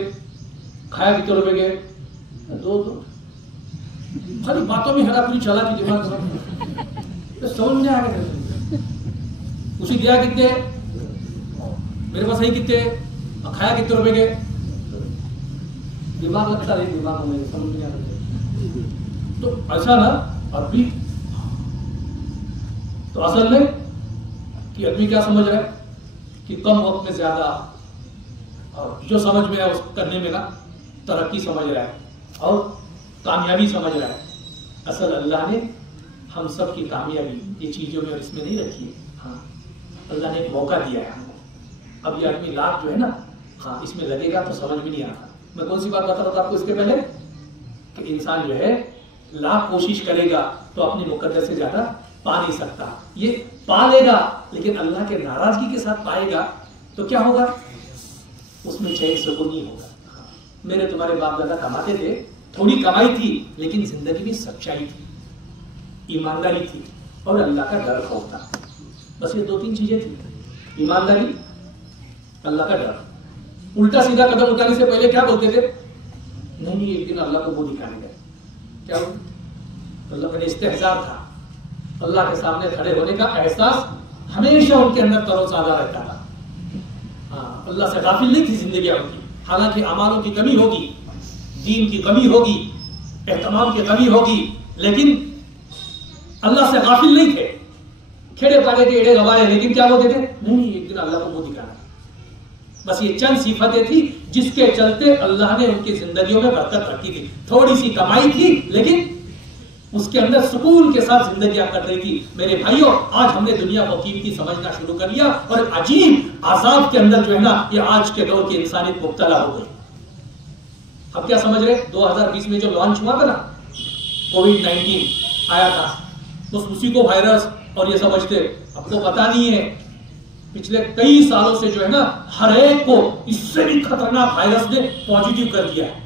खाया कितने रुपए के, 2। खाली बातों में हेरा पूरी चला की दिमाग तो समझ में आएगा, उसे दिया कितने, मेरे पास है कितने, खाया कितने रुपए के, दिमाग लगता नहीं, दिमाग में समझ नहीं आता। तो ऐसा ना अभी तो असल में कि आदमी क्या समझ रहा है कि कम वक्त में ज्यादा, और जो समझ में है उस करने में ना तरक्की समझ रहा है और कामयाबी समझ रहा है। असल अल्लाह ने हम सब की कामयाबी ये चीजों में और इसमें नहीं रखी है। हाँ, अल्लाह ने एक मौका दिया है हमको। अब ये आदमी लाख जो है ना, हाँ इसमें लगेगा तो समझ में नहीं आता। मैं कौन सी बात बता रहा था आपको इसके पहले कि इंसान जो है लाख कोशिश करेगा तो अपने मुकद्दर से ज्यादा पा नहीं सकता। ये पा लेगा लेकिन अल्लाह के नाराजगी के साथ पाएगा तो क्या होगा, उसमें चैन सुकून नहीं होगा। मेरे तुम्हारे बाप दादा कमाते थे, थोड़ी कमाई थी लेकिन जिंदगी में सच्चाई थी, ईमानदारी थी और अल्लाह का डर खौफ था। बस ये 2-3 चीजें थी, ईमानदारी, अल्लाह का डर। उल्टा सीधा कदम उठाने से पहले क्या बोलते थे, नहीं एक दिन अल्लाह को वो दिखाने गए, क्या अल्लाह का इस्तेहज़ार था। अल्लाह के सामने खड़े होने का एहसास हमेशा उनके अंदर तरोताजा रहता था। हाँ, अल्लाह से गाफिल नहीं थी जिंदगी उनकी, हालांकि अमालों की कमी होगी, दीन की कमी होगी, एहतमाम की कमी होगी, लेकिन अल्लाह से गाफिल नहीं थे। खेड़े पाले के एड़े गवाए, लेकिन क्या बोलते थे? नहीं, एक दिन अल्लाह को मुंह दिखाना। बस ये चंद सिफतें थी जिसके चलते अल्लाह ने उनकी जिंदगियों में बरकत रखी थी। थोड़ी सी कमाई थी, लेकिन उसके अंदर सुकून के साथ जिंदगी कट रही थी। मेरे भाइयों, आज हमने दुनिया को कीमती समझना शुरू कर लिया और एक अजीब आजाब के अंदर जो है ना, ये आज के दौर की इंसानियत मुब्तला हो गई। अब क्या समझ रहे? 2020 में जो लॉन्च हुआ था ना, कोविड-19 आया था, तो उसी को वायरस और ये समझते। अब तो पता नहीं है, पिछले कई सालों से जो है ना, हर एक को इससे भी खतरनाक वायरस ने पॉजिटिव कर दिया है।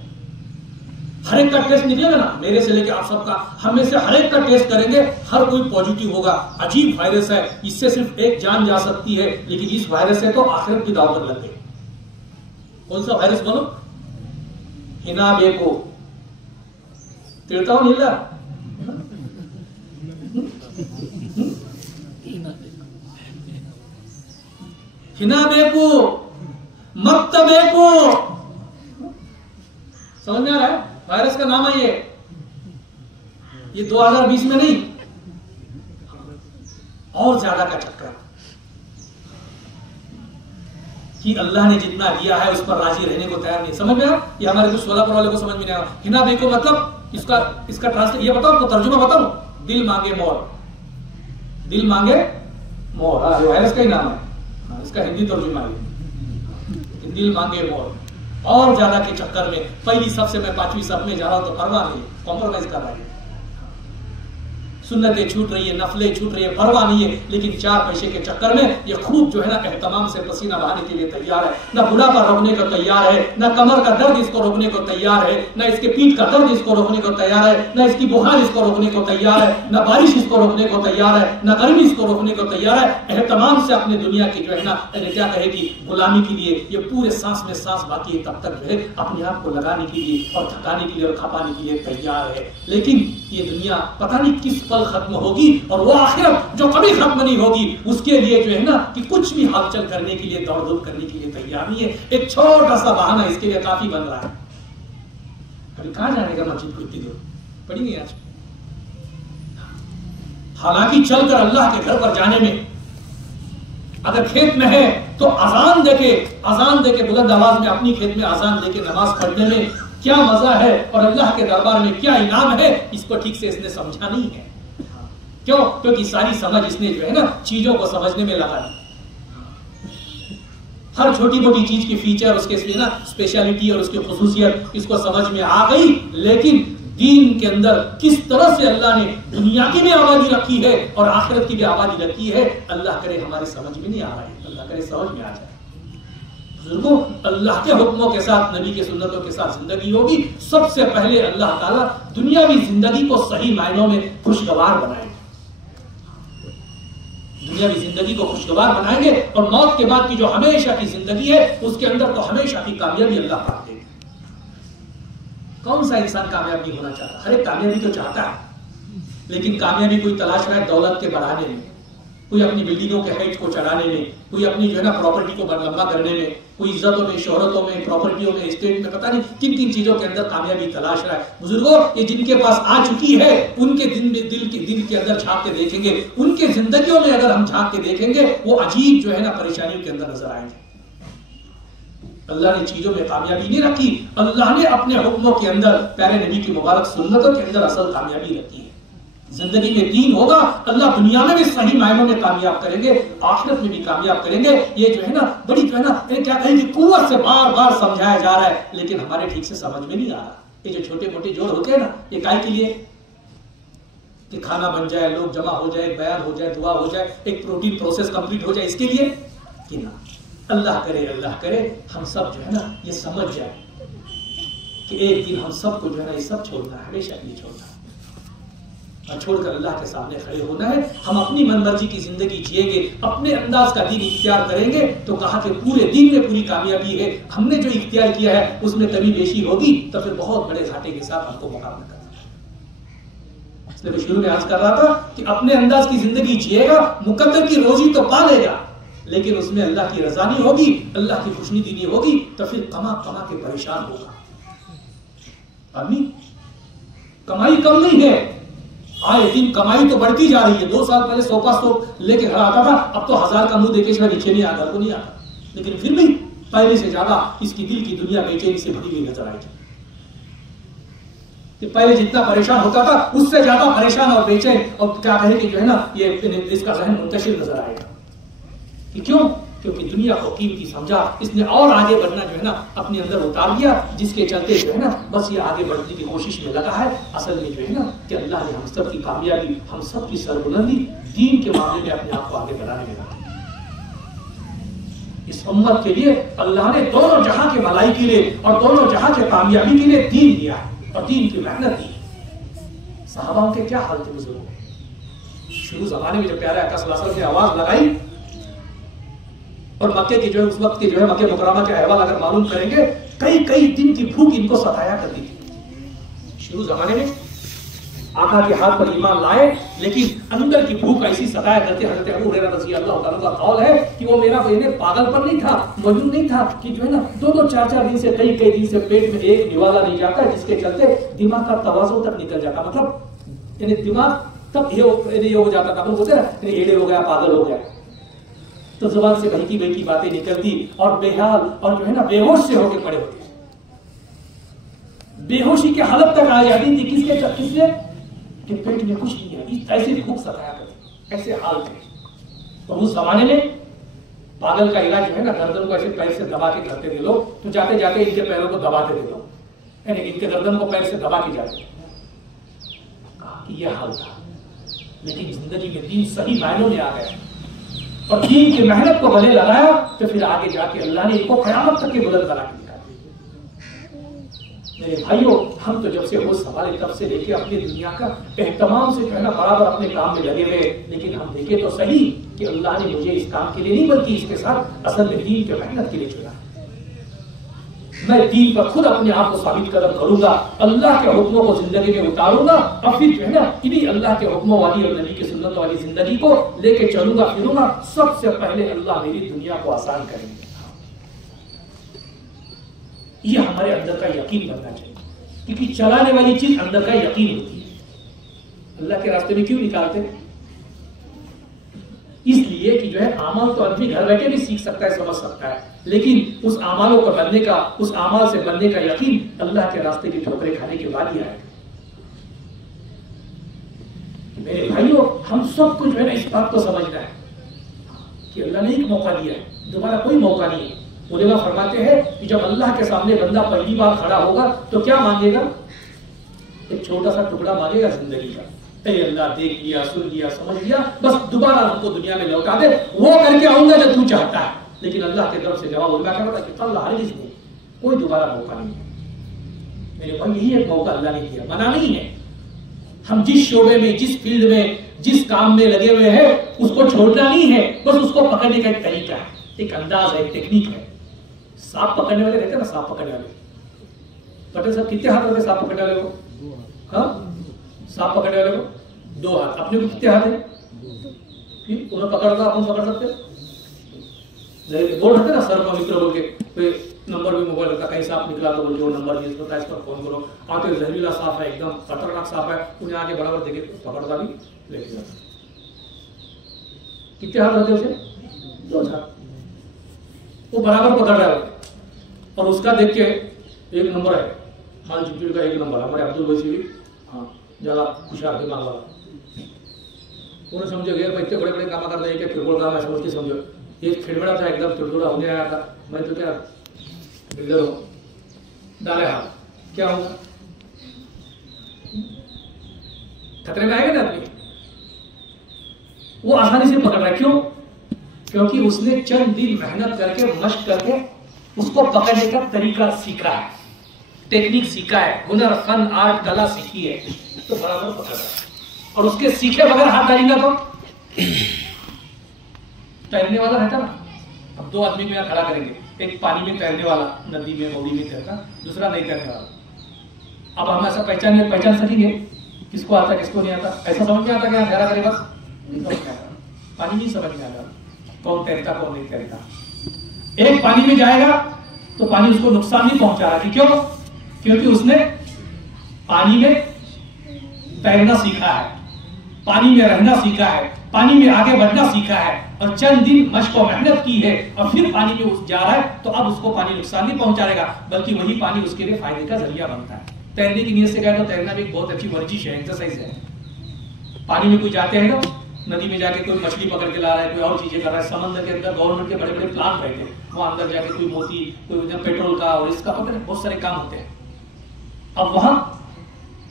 हर एक का टेस्ट निकलेगा ना, मेरे से लेके आप सबका, हम में से हर एक का टेस्ट करेंगे, हर कोई पॉजिटिव होगा। अजीब वायरस है, इससे सिर्फ एक जान जा सकती है, लेकिन इस वायरस से तो आखिरत की दाव पर लग गई। कौन सा वायरस बोलो? हिना बेको तिरता हूं नीला, हिना बेको मत बेको, समझ में आ रहा है? वायरस का नाम है ये 2020 में नहीं, और ज्यादा का चक्कर कि अल्लाह ने जितना दिया है उस पर राजी रहने को तैयार नहीं। समझ में आया? ये हमारे कुछ सोलापुर वाले को समझ में नहीं आया। हिना बेको मतलब इसका ट्रांसलेट ये बताओ, आपको तर्जुमा बताओ। दिल मांगे मोर, दिल मांगे मोर, वायरस का ही नाम है, इसका हिंदी तर्जुमा है दिल मांगे मोर। और ज्यादा के चक्कर में पहली सबसे मैं 5वीं सब में जा रहा हूं तो परवाह नहीं, कॉम्प्रोमाइज कर रहा है। सुन्नतें छूट रही है, नफलें छूट रही है, परवाह नहीं है, लेकिन 4 पैसे के चक्कर में ये खूब जो है ना, एहतमाम से पसीना बहाने के लिए तैयार है। ना बुढ़ापा रोकने को तैयार है, ना कमर का दर्द इसको रोकने को तैयार है, ना इसके पीठ का दर्द इसको रोकने को तैयार है, ना इसकी बुखार इसको रोकने को तैयार है, ना बारिश इसको रोकने को तैयार है, ना गर्मी इसको रोकने को तैयार है। एहतमाम से अपने दुनिया की जो है ना, क्या कहेगी, गुलामी के लिए ये पूरे सांस में सांस बाकी है, तब तक जो है अपने आप को लगाने के लिए और थकाने के लिए और खपाने के लिए तैयार है। लेकिन ये दुनिया पता नहीं किस पल खत्म होगी, और वो आखिरत जो कभी खत्म नहीं होगी, उसके लिए जो है ना, कि कुछ भी हलचल करने के लिए, दौड़ धूप करने के लिए तैयार नहीं है। एक छोटा सा बहाना इसके लिए काफी बन रहा है। अभी कहां जाने का मस्जिद को इतनी दूर पड़ी नहीं आज। हालांकि चलकर अल्लाह के घर पर जाने में, अगर खेत में है तो अजान देके बुलंद आवाज में अपनी खेत में अजान देके नमाज पढ़ने में क्या मजा है, और अल्लाह के दरबार में क्या इनाम है, इसको ठीक से इसने समझा नहीं है। क्यों? क्योंकि सारी समझ इसने जो है ना, चीजों को समझने में लगा दी। हर छोटी मोटी चीज की फीचर, उसके ना स्पेशलिटी और उसकी खुसूसियत इसको समझ में आ गई, लेकिन दीन के अंदर किस तरह से अल्लाह ने दुनिया की भी आबादी रखी है और आखिरत की भी आबादी रखी है, अल्लाह करे हमारी समझ में नहीं आ रहा है। अल्लाह करे समझ में आ जाए। बुजुर्गों, अल्लाह के हुक्मों के साथ, नबी के सुन्नतों के साथ जिंदगी होगी। सबसे पहले अल्लाह ताला दुनियावी जिंदगी को सही मायनों में खुशगवार बनाएंगे, दुनियावी जिंदगी को खुशगवार बनाएंगे, और मौत के बाद की जो हमेशा की जिंदगी है, उसके अंदर तो हमेशा की कामयाबी अल्लाह पाक देगा। कौन सा इंसान कामयाब नहीं होना चाहता? हर एक कामयाबी तो चाहता है, लेकिन कामयाबी कोई तलाश रहा है दौलत के बढ़ाने में, कोई अपनी बिल्डिंगों के हाइट को चढ़ाने में, कोई अपनी जो है ना प्रॉपर्टी को लंबा करने में, कोई इज्जतों में, शोहरतों में, प्रॉपर्टियों में, स्टेट में, पता नहीं किन किन चीजों के अंदर कामयाबी तलाश रहा है। बुजुर्गों, ये जिनके पास आ चुकी है, उनके दिल के अंदर झांक के देखेंगे, उनके जिंदगियों में अगर हम झांक के देखेंगे, वो अजीब जो है ना परेशानियों के अंदर नजर आएंगे। अल्लाह ने चीजों में कामयाबी नहीं रखी, अल्लाह ने अपने हुक्मों के अंदर, प्यारे नबी की मुबारक सुन्नतों के अंदर असल कामयाबी रखी है। जिंदगी में दीन होगा, अल्लाह दुनिया में भी सही मायनों में कामयाब करेंगे, आखिरत में भी कामयाब करेंगे। ये जो है ना, बड़ी जो है ना, क्या कहेंगे, कुव्वत से बार बार समझाया जा रहा है, लेकिन हमारे ठीक से समझ में नहीं आ रहा। ये जो छोटे मोटे जोड़ होते हैं ना, ये काय के लिए, कि खाना बन जाए, लोग जमा हो जाए, बयान हो जाए, दुआ हो जाए, एक प्रोटीन प्रोसेस कंप्लीट हो जाए, इसके लिए कि ना। अल्लाह करे हम सब जो है ना ये समझ जाए कि एक दिन हम सबको जो है ना ये सब छोड़ना है, हमेशा के लिए छोड़ना है, और छोड़कर अल्लाह के सामने खड़े होना है। हम अपनी मनमर्जी की जिंदगी जिएंगे, अपने अंदाज का दीन इख्तियार करेंगे, तो कहा कि पूरे दीन में पूरी कामयाबी है। हमने जो इख्तियार किया है उसमें कमी बेशी होगी तो फिर बहुत बड़े घाटे के साथ हमको मुकाबला करना है। इसलिए मैं शुरू में आज कर रहा था कि अपने अंदाज की जिंदगी जिएगा, मुकद्दर की रोजी तो पा लेगा, लेकिन उसमें अल्लाह की रजा नहीं होगी, अल्लाह की खुशनुदी नहीं होगी, तो फिर कमा कमा के परेशान होगा। आदमी कमाई कम नहीं है, आए दिन कमाई तो बढ़ती जा रही है। 2 साल पहले सोफा स्टॉक लेके घर आता था, अब तो 1000 का मुंह देखे नीचे नहीं आता, तो नहीं आता, लेकिन फिर भी पहले से ज्यादा इसकी दिल की दुनिया बेचैनी से भरी हुई नजर आएगी। कि पहले जितना परेशान होता था उससे ज्यादा परेशान और बेचैन, और क्या कहे कि जो है ना ये इसका जहन मुंतशिर नजर आएगा। कि क्यों? क्योंकि दुनिया को कीमती समझा, इसने और आगे बढ़ना जो है ना अपने अंदर उतार दिया, जिसके चलते जो है ना बस ये आगे बढ़ने की कोशिश में लगा है। असल में जो है ना कि अल्लाह ने हम सब की कामयाबी, हम सब की सरबुलंदी दीन के मामले में अपने आप को आगे बढ़ाने में रखा। इस उम्मत के लिए अल्लाह ने दोनों जहां के भलाई के लिए और दोनों जहां के कामयाबी के लिए दीन दिया है और दीन की मेहनत दी। सहाबाओं के क्या हाल थे बुजुर्गों? शुरू जमाने में जब प्यारे आका सल्लल्लाहु अलैहि वसल्लम ने आवाज लगाई और मक्के की जो है उस वक्त की जो है मक्के मुकर्रमा के अहवाल अगर मालूम करेंगे, कई कई दिन की भूख इनको सताया करती थी। शुरू जमाने में आका के हाथ पर ईमान लाए, लेकिन अंदर की भूख ऐसी सताया करते। हजरत अबू हुरैरा रज़ी अल्लाह ताला का कौल है कि वो मेरा बहने पागलपन नहीं था, मजनून नहीं था कि जो है ना 2-2 4-4 दिन से कई दिन से पेट में एक निवाला नहीं जाता, जिसके चलते दिमाग का तवाज़ुन तक निकल जाता। मतलब यानी दिमाग तब ये हो जाता था, बोलते हैं एड़े हो गया, पागल हो गया। तो जुबान से बहकी बहकी बातें निकलती और बेहाल और जो है ना बेहोश से होकर पड़े होते, बेहोशी की हालत तक आ जाती थी। किससे कि पेट में कुछ नहीं है, ऐसे भूख सताया करती, ऐसे हाल थे। और उस जमाने में पागल का इलाज जो है ना गर्दन को ऐसे पैर से दबा के करते थे लोग, तो जाते जाते इनके पैरों को दबाते थे लोग, यानी इनके गर्दन को पैर से दबा के जाते। यह हाल था, लेकिन जिंदगी में दीन सही मायनों में आ गया और दीन की मेहनत को गले लगाया, तो फिर आगे जाके अल्लाह ने इनको क़यामत तक के बुलंद बना के दिखाया। मेरे भाइयों, हम तो जब से होश संभाले तब से लेके अपनी दुनिया का एहतमाम से जो है ना बराबर अपने काम में लगे हुए, लेकिन हम देखे तो सही कि अल्लाह ने मुझे इस काम के लिए नहीं बल्कि इसके साथ असल में दीन की मेहनत के लिए चुना। मैं दीन पर खुद अपने आप को साबित कदम करूंगा, अल्लाह के हुक्मों को जिंदगी में उतारूंगा और फिर जो है ना इन्हीं अल्लाह के हुक्मों वाली और नबी की सुन्नत वाली जिंदगी को लेके चलूंगा फिरूंगा। सबसे पहले अल्लाह मेरी दुनिया को आसान करेंगे। ये हमारे अंदर का यकीन बनना चाहिए, क्योंकि चलाने वाली चीज अंदर का यकीन होती है। अल्लाह के रास्ते में क्यों निकालते हैं? इसलिए कि जो है अमाल तो आदमी घर बैठे भी सीख सकता है, समझ सकता है, लेकिन उस अमालों को बनने का, उस अमाल से बनने का यकीन अल्लाह के रास्ते की ठोकरें खाने के बाद ही आएगा। मेरे भाइयों, हम सबको जो है ना इस बात को समझना है कि अल्लाह ने एक मौका दिया है, दोबारा कोई मौका नहीं है। उलेमा फरमाते हैं कि जब अल्लाह के सामने बंदा पहली बार खड़ा होगा तो क्या मांगेगा? एक छोटा सा टुकड़ा मांगेगा जिंदगी का। अल्लाह देख लिया, सुन लिया, समझ लिया, बस दोबारा हमको दुनिया में लौटा दे, वो करके आऊंगा जो तू चाहता है। लेकिन अल्लाह की तरफ से जवाब उल्टा क्या होता है कि अल्लाह हरगिज़ नहीं, कोई दोबारा मौका नहीं है। मेरे भाई, यही एक मौका अल्लाह ने दिया, मना नहीं है। हम जिस शोबे में, जिस फील्ड में, जिस काम में लगे हुए हैं उसको छोड़ना नहीं है, बस उसको पकड़ने का एक तरीका है, एक अंदाज है, एक टेक्निक है। सांप पकड़ने वाले रहते हैं ना, सांप पकड़ने वाले, पटेल साहब कितने हाथ रहते सांप पकड़ने वाले को? हाँ, सांप पकड़ने वाले को 2 हाथ। अपने को कितने हाथ है? उन्हें पकड़ता अपन पकड़ सकते? बोल रहे ना सर को मित्र बोल के, नंबर भी मोबाइल रखा, कहीं सांप निकला तो बोल के वो नंबर यूज करता है, इस पर फोन करो। आके जहरीला सांप है, एकदम खतरनाक सांप है, उन्हें आगे बराबर देखे पकड़ता भी, लेके जाता। कितने हाथ रहते उसे? 2 हाथ। वो बराबर पकड़ रहा है और उसका देख के एक नंबर है, माल चिपचिड़ का 1 नंबर, हमारे अब्दुल वैसी भी, हाँ, ज्यादा खुशहाल दिमाग वाला। उन्हें समझो गया भाई, इतने बड़े बड़े काम करते हैं, फिर काम है, समझ के समझो। ये खिड़बड़ा था, एकदम थोड़ा होने आया था, मैं तो क्या बिल्डर हूं, डाले हाथ, क्या होगा? खतरे में आएगा ना आदमी। वो आसानी से पकड़ रहा है, क्यों? क्योंकि उसने चंद दिन मेहनत करके, मशक करके उसको पकड़ने का तरीका सीखा है, टेक्निक सीखा है, हुनर, फन, आर्ट, कला सीखी है, तो बराबर पकड़ रहा है। और उसके सीखे बगैर हाथ डालेंगे तो तैरने वाला रहता ना, अब 2 आदमी को यहाँ खड़ा करेंगे, एक पानी में तैरने वाला, नदी में, मौड़ी में तैरता, दूसरा नहीं तैरने वाला। अब हम ऐसा पहचान सकेंगे किसको आता किसको नहीं आता? ऐसा समझ में आता क्या? गहरा करे बस नहीं समझ में आता, पानी नहीं समझ में आता। कौन तैरता कौन नहीं तैरता। एक पानी में जाएगा तो पानी उसको नुकसान नहीं पहुंचा रहा कि क्यों? क्योंकि उसने पानी में तैरना सीखा है, पानी में रहना सीखा है, पानी में आगे बढ़ना सीखा है और चंद दिन मशक और मेहनत की है और फिर पानी में उस जा रहा है, तो अब उसको पानी नुकसान नहीं पहुंचाएगा, बल्कि वही पानी उसके लिए फायदे का जरिया बनता है। तैरने की नीयत से कहे तो तैरना भी एक बहुत अच्छी वर्जिश है, एक्सरसाइज है। पानी में कोई जाते हैं तो नदी में जाके कोई मछली पकड़ के ला रहा है, कोई और चीजें कर रहा है। समंदर के अंदर गवर्नमेंट के बड़े बड़े प्लांट रहते हैं, वहां अंदर जाके कोई मोती, कोई पेट्रोल का और इसका पता नहीं बहुत सारे काम होते हैं। अब वहां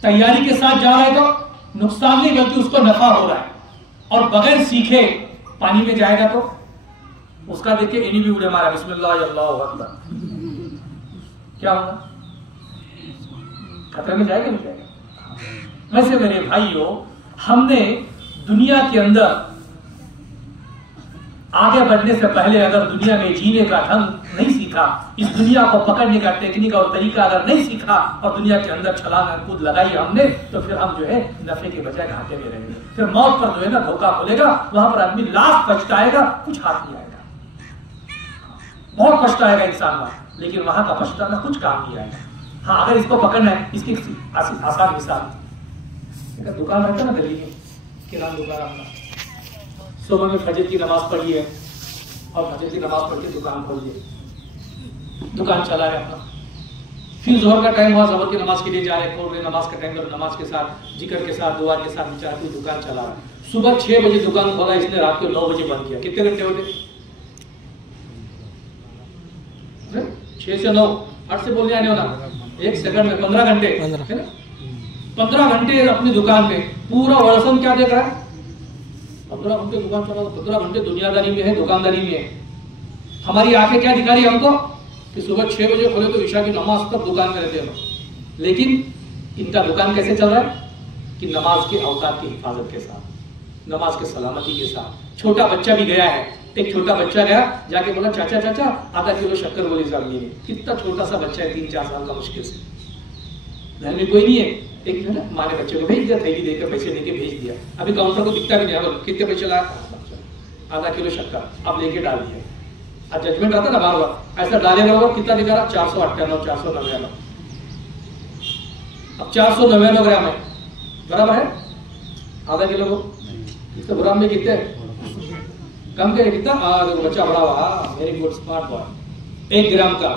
तैयारी के साथ जा रहा है तो नुकसान नहीं बल्कि उसको नफा हो रहा है, और बगैर सीखे पानी में जाएगा तो उसका देखिए इन्हीं भी उड़े मारा, बिस्मिल्लाह अल्लाहु अकबर, क्या होगा? खतरे में जाएगा नहीं जाएगा। वैसे मेरे भाइयों, हमने दुनिया के अंदर आगे बढ़ने से पहले अगर दुनिया में जीने का ढंग नहीं सीखा, इस दुनिया को पकड़ने का टेक्निक और तरीका अगर नहीं सीखा और दुनिया के अंदर छलांग कूद लगाई हमने, तो फिर हम जो है नफे के बजाय घाटे में रहेंगे। फिर मौत पर जो है ना धोखा खोलेगा, वहां पर आदमी लाख पछताएगा, कुछ हाथ नहीं आएगा। बहुत पछताएगा इंसान वहां, लेकिन वहां का पछताना कुछ काम नहीं आएगा। हाँ, अगर इसको पकड़ना है, इसकी आसान मिसाल, दुकान रहता ना गली में, किराना दुकान अपना, सुबह में फजर की नमाज पढ़ी है और फजर की नमाज पढ़ के दुकान खोल दी, दुकान चला रहे अपना। फिर जोहर का टाइम हुआ, जोहर की नमाज के लिए जा रहे, खोल रहे, नमाज का टाइम, नमाज के साथ जिक्र के साथ दुआ के साथ बेचारा कोई दुकान चला रहा है। सुबह 6 बजे दुकान खोला, इसने रात के 9 बजे बंद किया। कितने घंटे होते? 6 से 9, 8 से बोलने आने वाला 1 सेकंड में 15 घंटे है ना। 15 घंटे अपनी दुकान में, पूरा वर्षन क्या देख रहा है? 15 घंटे दुकान चला, 15 घंटे दुनियादारी में है, दुकानदारी में है। हमारी आंखें क्या दिखा रही है हमको कि सुबह 6 बजे खोले तो ईशा की नमाज तक दुकान में रहते हैं। लेकिन इनका दुकान कैसे चल रहा है कि नमाज के अवकात की हिफाजत के साथ, नमाज के सलामती के साथ। छोटा बच्चा भी गया है, एक छोटा बच्चा गया, जाके बोला चाचा चाचा आधा किलो शक्कर बोली साहब ने। कितना छोटा सा बच्चा है, 3-4 साल का मुश्किल से, घर में कोई नहीं है। एक जो है ना, माँ ने बच्चे को भेज दिया, थैली देकर पैसे लेके भेज दिया। अभी काउंटर को दिखता भी नहीं, अब कितने पैसे लाया? आधा किलो शक्कर, अब लेके डाल दिया। अब जजमेंट आता ना बार बार, ऐसा डालेगा और कितना दिखा रहा? 498, 499। अब 499 ग्राम है, बराबर है आधा किलो को। इसके ग्राम में कितने कम के कितना? देखो बच्चा बड़ा हुआ, वेरी गुड, स्मार्ट बॉय। 1 ग्राम का,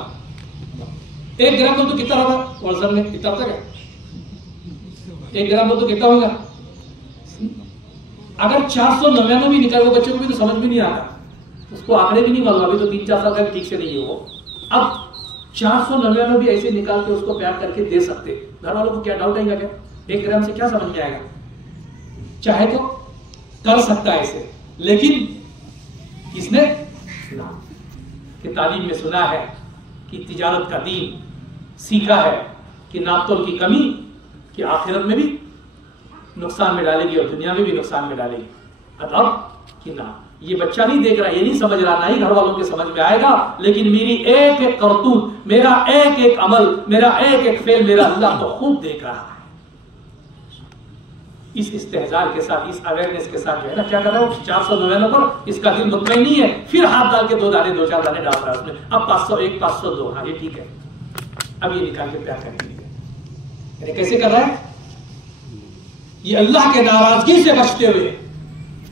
1 ग्राम को तो कितना रहा वर्जन में? कितना होता क्या? 1 ग्राम को तो कितना होगा? अगर 499 भी निकाल, वो बच्चे को भी तो समझ भी नहीं आता, उसको आंकड़े भी नहीं मालूम, अभी तो 3-4 साल का ठीक से नहीं है वो। अब 499 भी ऐसे निकाल के उसको प्यार करके दे सकते, घर वालों को क्या डाउट आएगा? क्या 1 ग्राम से क्या समझ में आएगा? चाहे तो कर सकता है ऐसे, लेकिन किसने कि तालीम में सुना है कि तिजारत का दीन सीखा है कि नापतोल की कमी कि आखिरत में भी नुकसान में डालेगी और दुनिया में भी नुकसान में डालेगी। अतः कि ना, ये बच्चा नहीं देख रहा, ये नहीं समझ रहा, ना ही घर वालों के समझ में आएगा, लेकिन मेरी एक एक करतूत, मेरा एक एक अमल, मेरा एक एक फेल, मेरा अल्लाह तो खूब देख रहा है। इस इस्तेहजार के साथ, इस अवेयरनेस के साथ जो है ना, क्या कर रहा है? 499 पर इसका दिल मुतमईन नहीं है, फिर हाथ डाल के 2-4 दाने डाल रहा है उसमें। अब 501, 502, हाँ ये ठीक है, अब ये निकाल के प्यार करने लगे। कैसे कर रहा है? ये अल्लाह के नाराजगी से बचते हुए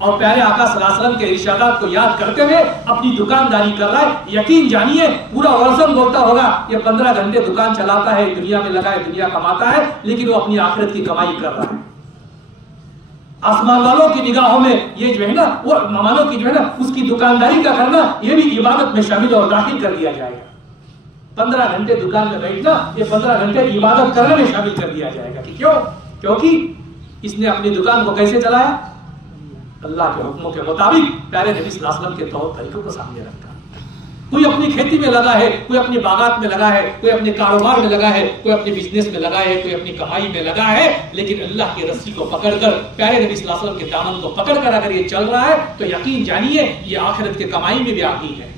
और प्यारे आका सल्लल्लाहु अलैहि वसल्लम के इरशादात को याद करते हुए अपनी दुकानदारी कर रहा है। यकीन जानिए, पूरा वर्षन बोलता होगा ये 15 घंटे दुकान चलाता है, दुनिया में लगा है, दुनिया कमाता है, लेकिन वो अपनी आखिरत की कमाई कर रहा है। आसमान वालों की निगाहों में ये जो है ना, वो मानो की जो है ना, उसकी दुकानदारी का करना ये भी इबादत में शामिल और दाखिल कर दिया जाएगा। 15 घंटे दुकान में बैठना, ये 15 घंटे इबादत करने में शामिल कर दिया जाएगा। कि क्यों? क्योंकि इसने अपनी दुकान को कैसे चलाया? अल्लाह के हुक्मों के मुताबिक, प्यारे नबी सल्लल्लाहु अलैहि वसल्लम के तौर तरीकों को सामने रखा। कोई अपनी खेती में लगा है, कोई अपनी बागात में लगा है, कोई अपने कारोबार में लगा है, कोई अपने बिजनेस में लगा है, कोई अपनी कमाई में लगा है, लेकिन अल्लाह की रस्सी को पकड़कर, प्यारे नबी सल्लल्लाहु अलैहि वसल्लम के दामन को पकड़कर अगर ये चल रहा है, तो यकीन जानिए ये आखिरत के कमाई में भी आगी है।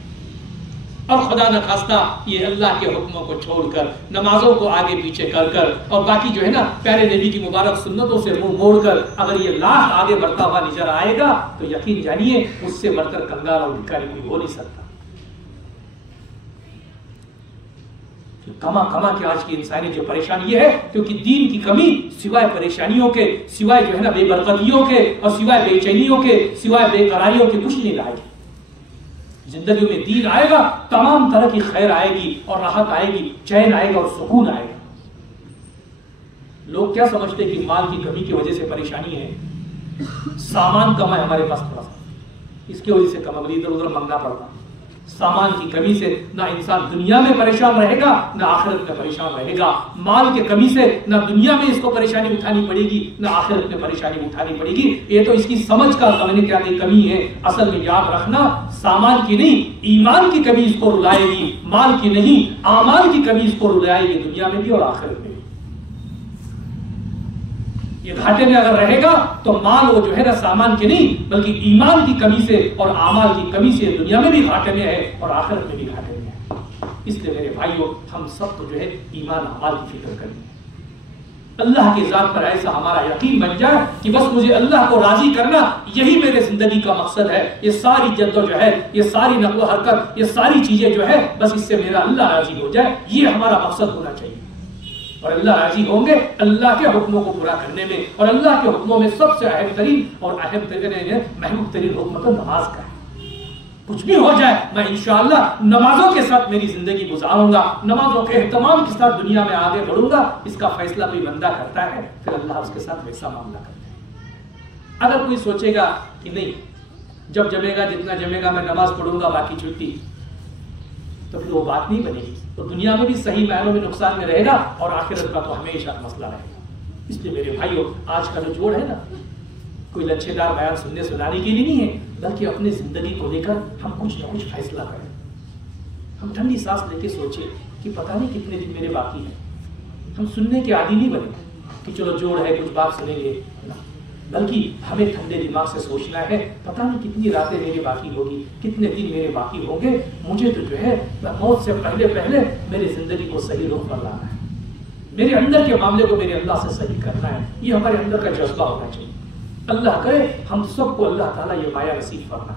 और खुदा न खास्ता ये अल्लाह के हुक्मों को छोड़कर, नमाजों को आगे पीछे कर कर और बाकी जो है ना प्यारे नबी की मुबारक सुन्नतों से मुंह मोड़कर अगर ये लाख आगे बढ़ता हुआ नजर आएगा तो यकीन जानिए उससे बढ़कर कंगाल और भिखारी कोई हो नहीं सकता। कमा कमा के आज की इंसानी जो परेशानी है, क्योंकि दीन की कमी सिवाय परेशानियों के, सिवाय जो है ना बेबरकतियों के और सिवाय बेचैनियों के, सिवाय बेकरारियों के कुछ नहीं लाएगी। जिंदगी में दीन आएगा, तमाम तरह की खैर आएगी और राहत आएगी, चैन आएगा और सुकून आएगा। लोग क्या समझते हैं कि माल की कमी की वजह से परेशानी है, सामान कम है हमारे पास थोड़ा सा, इसकी वजह से कम, इधर उधर मांगना पड़ता। सामान की कमी से ना इंसान दुनिया में परेशान रहेगा ना आखिरत में परेशान रहेगा। माल के कमी से ना दुनिया में इसको परेशानी उठानी पड़ेगी ना आखिरत में परेशानी उठानी पड़ेगी। ये तो इसकी समझ का समझने क्या कमी है। असल में याद रखना, सामान की नहीं ईमान की कमी इसको रुलाएगी, माल की नहीं आमाल की कमी इसको रुलाएगी, दुनिया में भी और आखिरत में भी। ये घाटे में अगर रहेगा तो माल वो जो है ना सामान के नहीं बल्कि ईमान की कमी से और आमाल की कमी से दुनिया में भी घाटे में है और आखिरत में भी घाटे में है। इसलिए मेरे भाइयों, हम सब तो जो है ईमान आमाल की फिक्र करनी है। अल्लाह की जात पर ऐसा हमारा यकीन बन जाए कि बस मुझे अल्लाह को राजी करना, यही मेरे जिंदगी का मकसद है। ये सारी जद्दोजहद, ये सारी नक़्ल हरकत, ये सारी चीजें जो है बस इससे मेरा अल्लाह राजी हो जाए, ये हमारा मकसद होना चाहिए। और अल्लाह राजी होंगे अल्लाह के हुक्मों को पूरा करने में। और अल्लाह के हुक्मों में सबसे अहम तरीन और अहम तरीन महबूब तरीन हुक्म तो नमाज का है। कुछ भी हो जाए मैं इंशाअल्लाह नमाजों के साथ मेरी जिंदगी गुजारूंगा, नमाजों के एहतमाम के साथ दुनिया में आगे बढ़ूंगा। इसका फैसला कोई बंदा करता है, फिर अल्लाह उसके साथ वैसा मामला करता है। अगर कोई सोचेगा कि नहीं जब जमेगा जितना जमेगा मैं नमाज पढ़ूंगा बाकी छुट्टी, तो फिर वो बात नहीं बनेगी। तो दुनिया में भी सही मायनों में नुकसान में रहेगा और आखिरत का तो हमेशा मसला रहेगा। इसलिए मेरे भाइयों, आज का जो जोड़ है ना, कोई लच्छेदार बयान सुनने सुनाने के लिए नहीं है, बल्कि अपनी जिंदगी को लेकर हम कुछ ना कुछ फैसला करें। हम ठंडी सांस लेके सोचें कि पता नहीं कितने दिन मेरे बाकी हैं। हम सुनने के आदी नहीं बने कि चलो जोड़ है कुछ बात सुनेंगे, बल्कि हमें ठंडे दिमाग से सोचना है पता नहीं कितनी रातें मेरी बाकी होगी, कितने दिन मेरे बाकी होंगे। मुझे तो जो है मौत से पहले पहले मेरी जिंदगी को सही रुख पर लाना है, मेरे अंदर के मामले को मेरे अल्लाह से सही करना है। ये हमारे अंदर का जज्बा होना चाहिए। अल्लाह करे हम सबको अल्लाह ताला ये माया नसीब करना,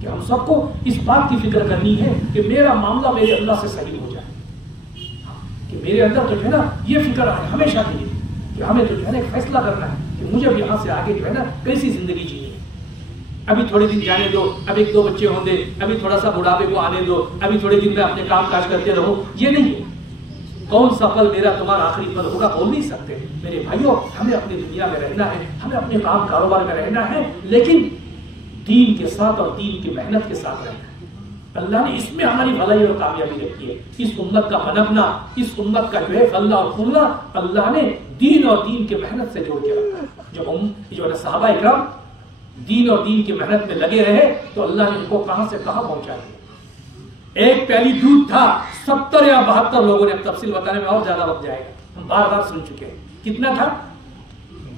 कि हम सबको इस बात की फिक्र करनी है कि मेरा मामला मेरे अल्लाह से सही हो जाए। कि मेरे अंदर तो जो है ना ये फिक्र है हमेशा के लिए कि हमें तो जो है ना एक फैसला करना है कि मुझे अब यहाँ से आगे जो है ना कैसी जिंदगी जीनी है। अभी थोड़े दिन जाने दो, अभी 1-2 बच्चे होंगे, अभी थोड़ा सा बुढ़ापे को आने दो, अभी थोड़े दिन में अपने काम काज करते रहो, ये नहीं है। कौन सा पल मेरा तुम्हारा आखिरी पल होगा बोल नहीं सकते। मेरे भाइयों, हमें अपनी दुनिया में रहना है, हमें अपने काम कारोबार में रहना है, लेकिन दीन के साथ और दीन की मेहनत के साथ रहना है। अल्लाह ने इसमें हमारी भलाई और कामयाबी रखी है। इस उम्मत का पनपना, इस उम्मत का जो है फल्ला और फूलना अल्लाह ने दीन और दीन की मेहनत से जोड़ के रखा है। जो सहाबा इकराम दीन और दीन की मेहनत में लगे रहे तो अल्लाह ने उनको कहां से कहां पहुंचा दिया। एक प्याली दूध था, 70 या 72 लोगों ने, तफसील बताने में और ज्यादा वक्त जाएगा, हम बार बार सुन चुके हैं। कितना था?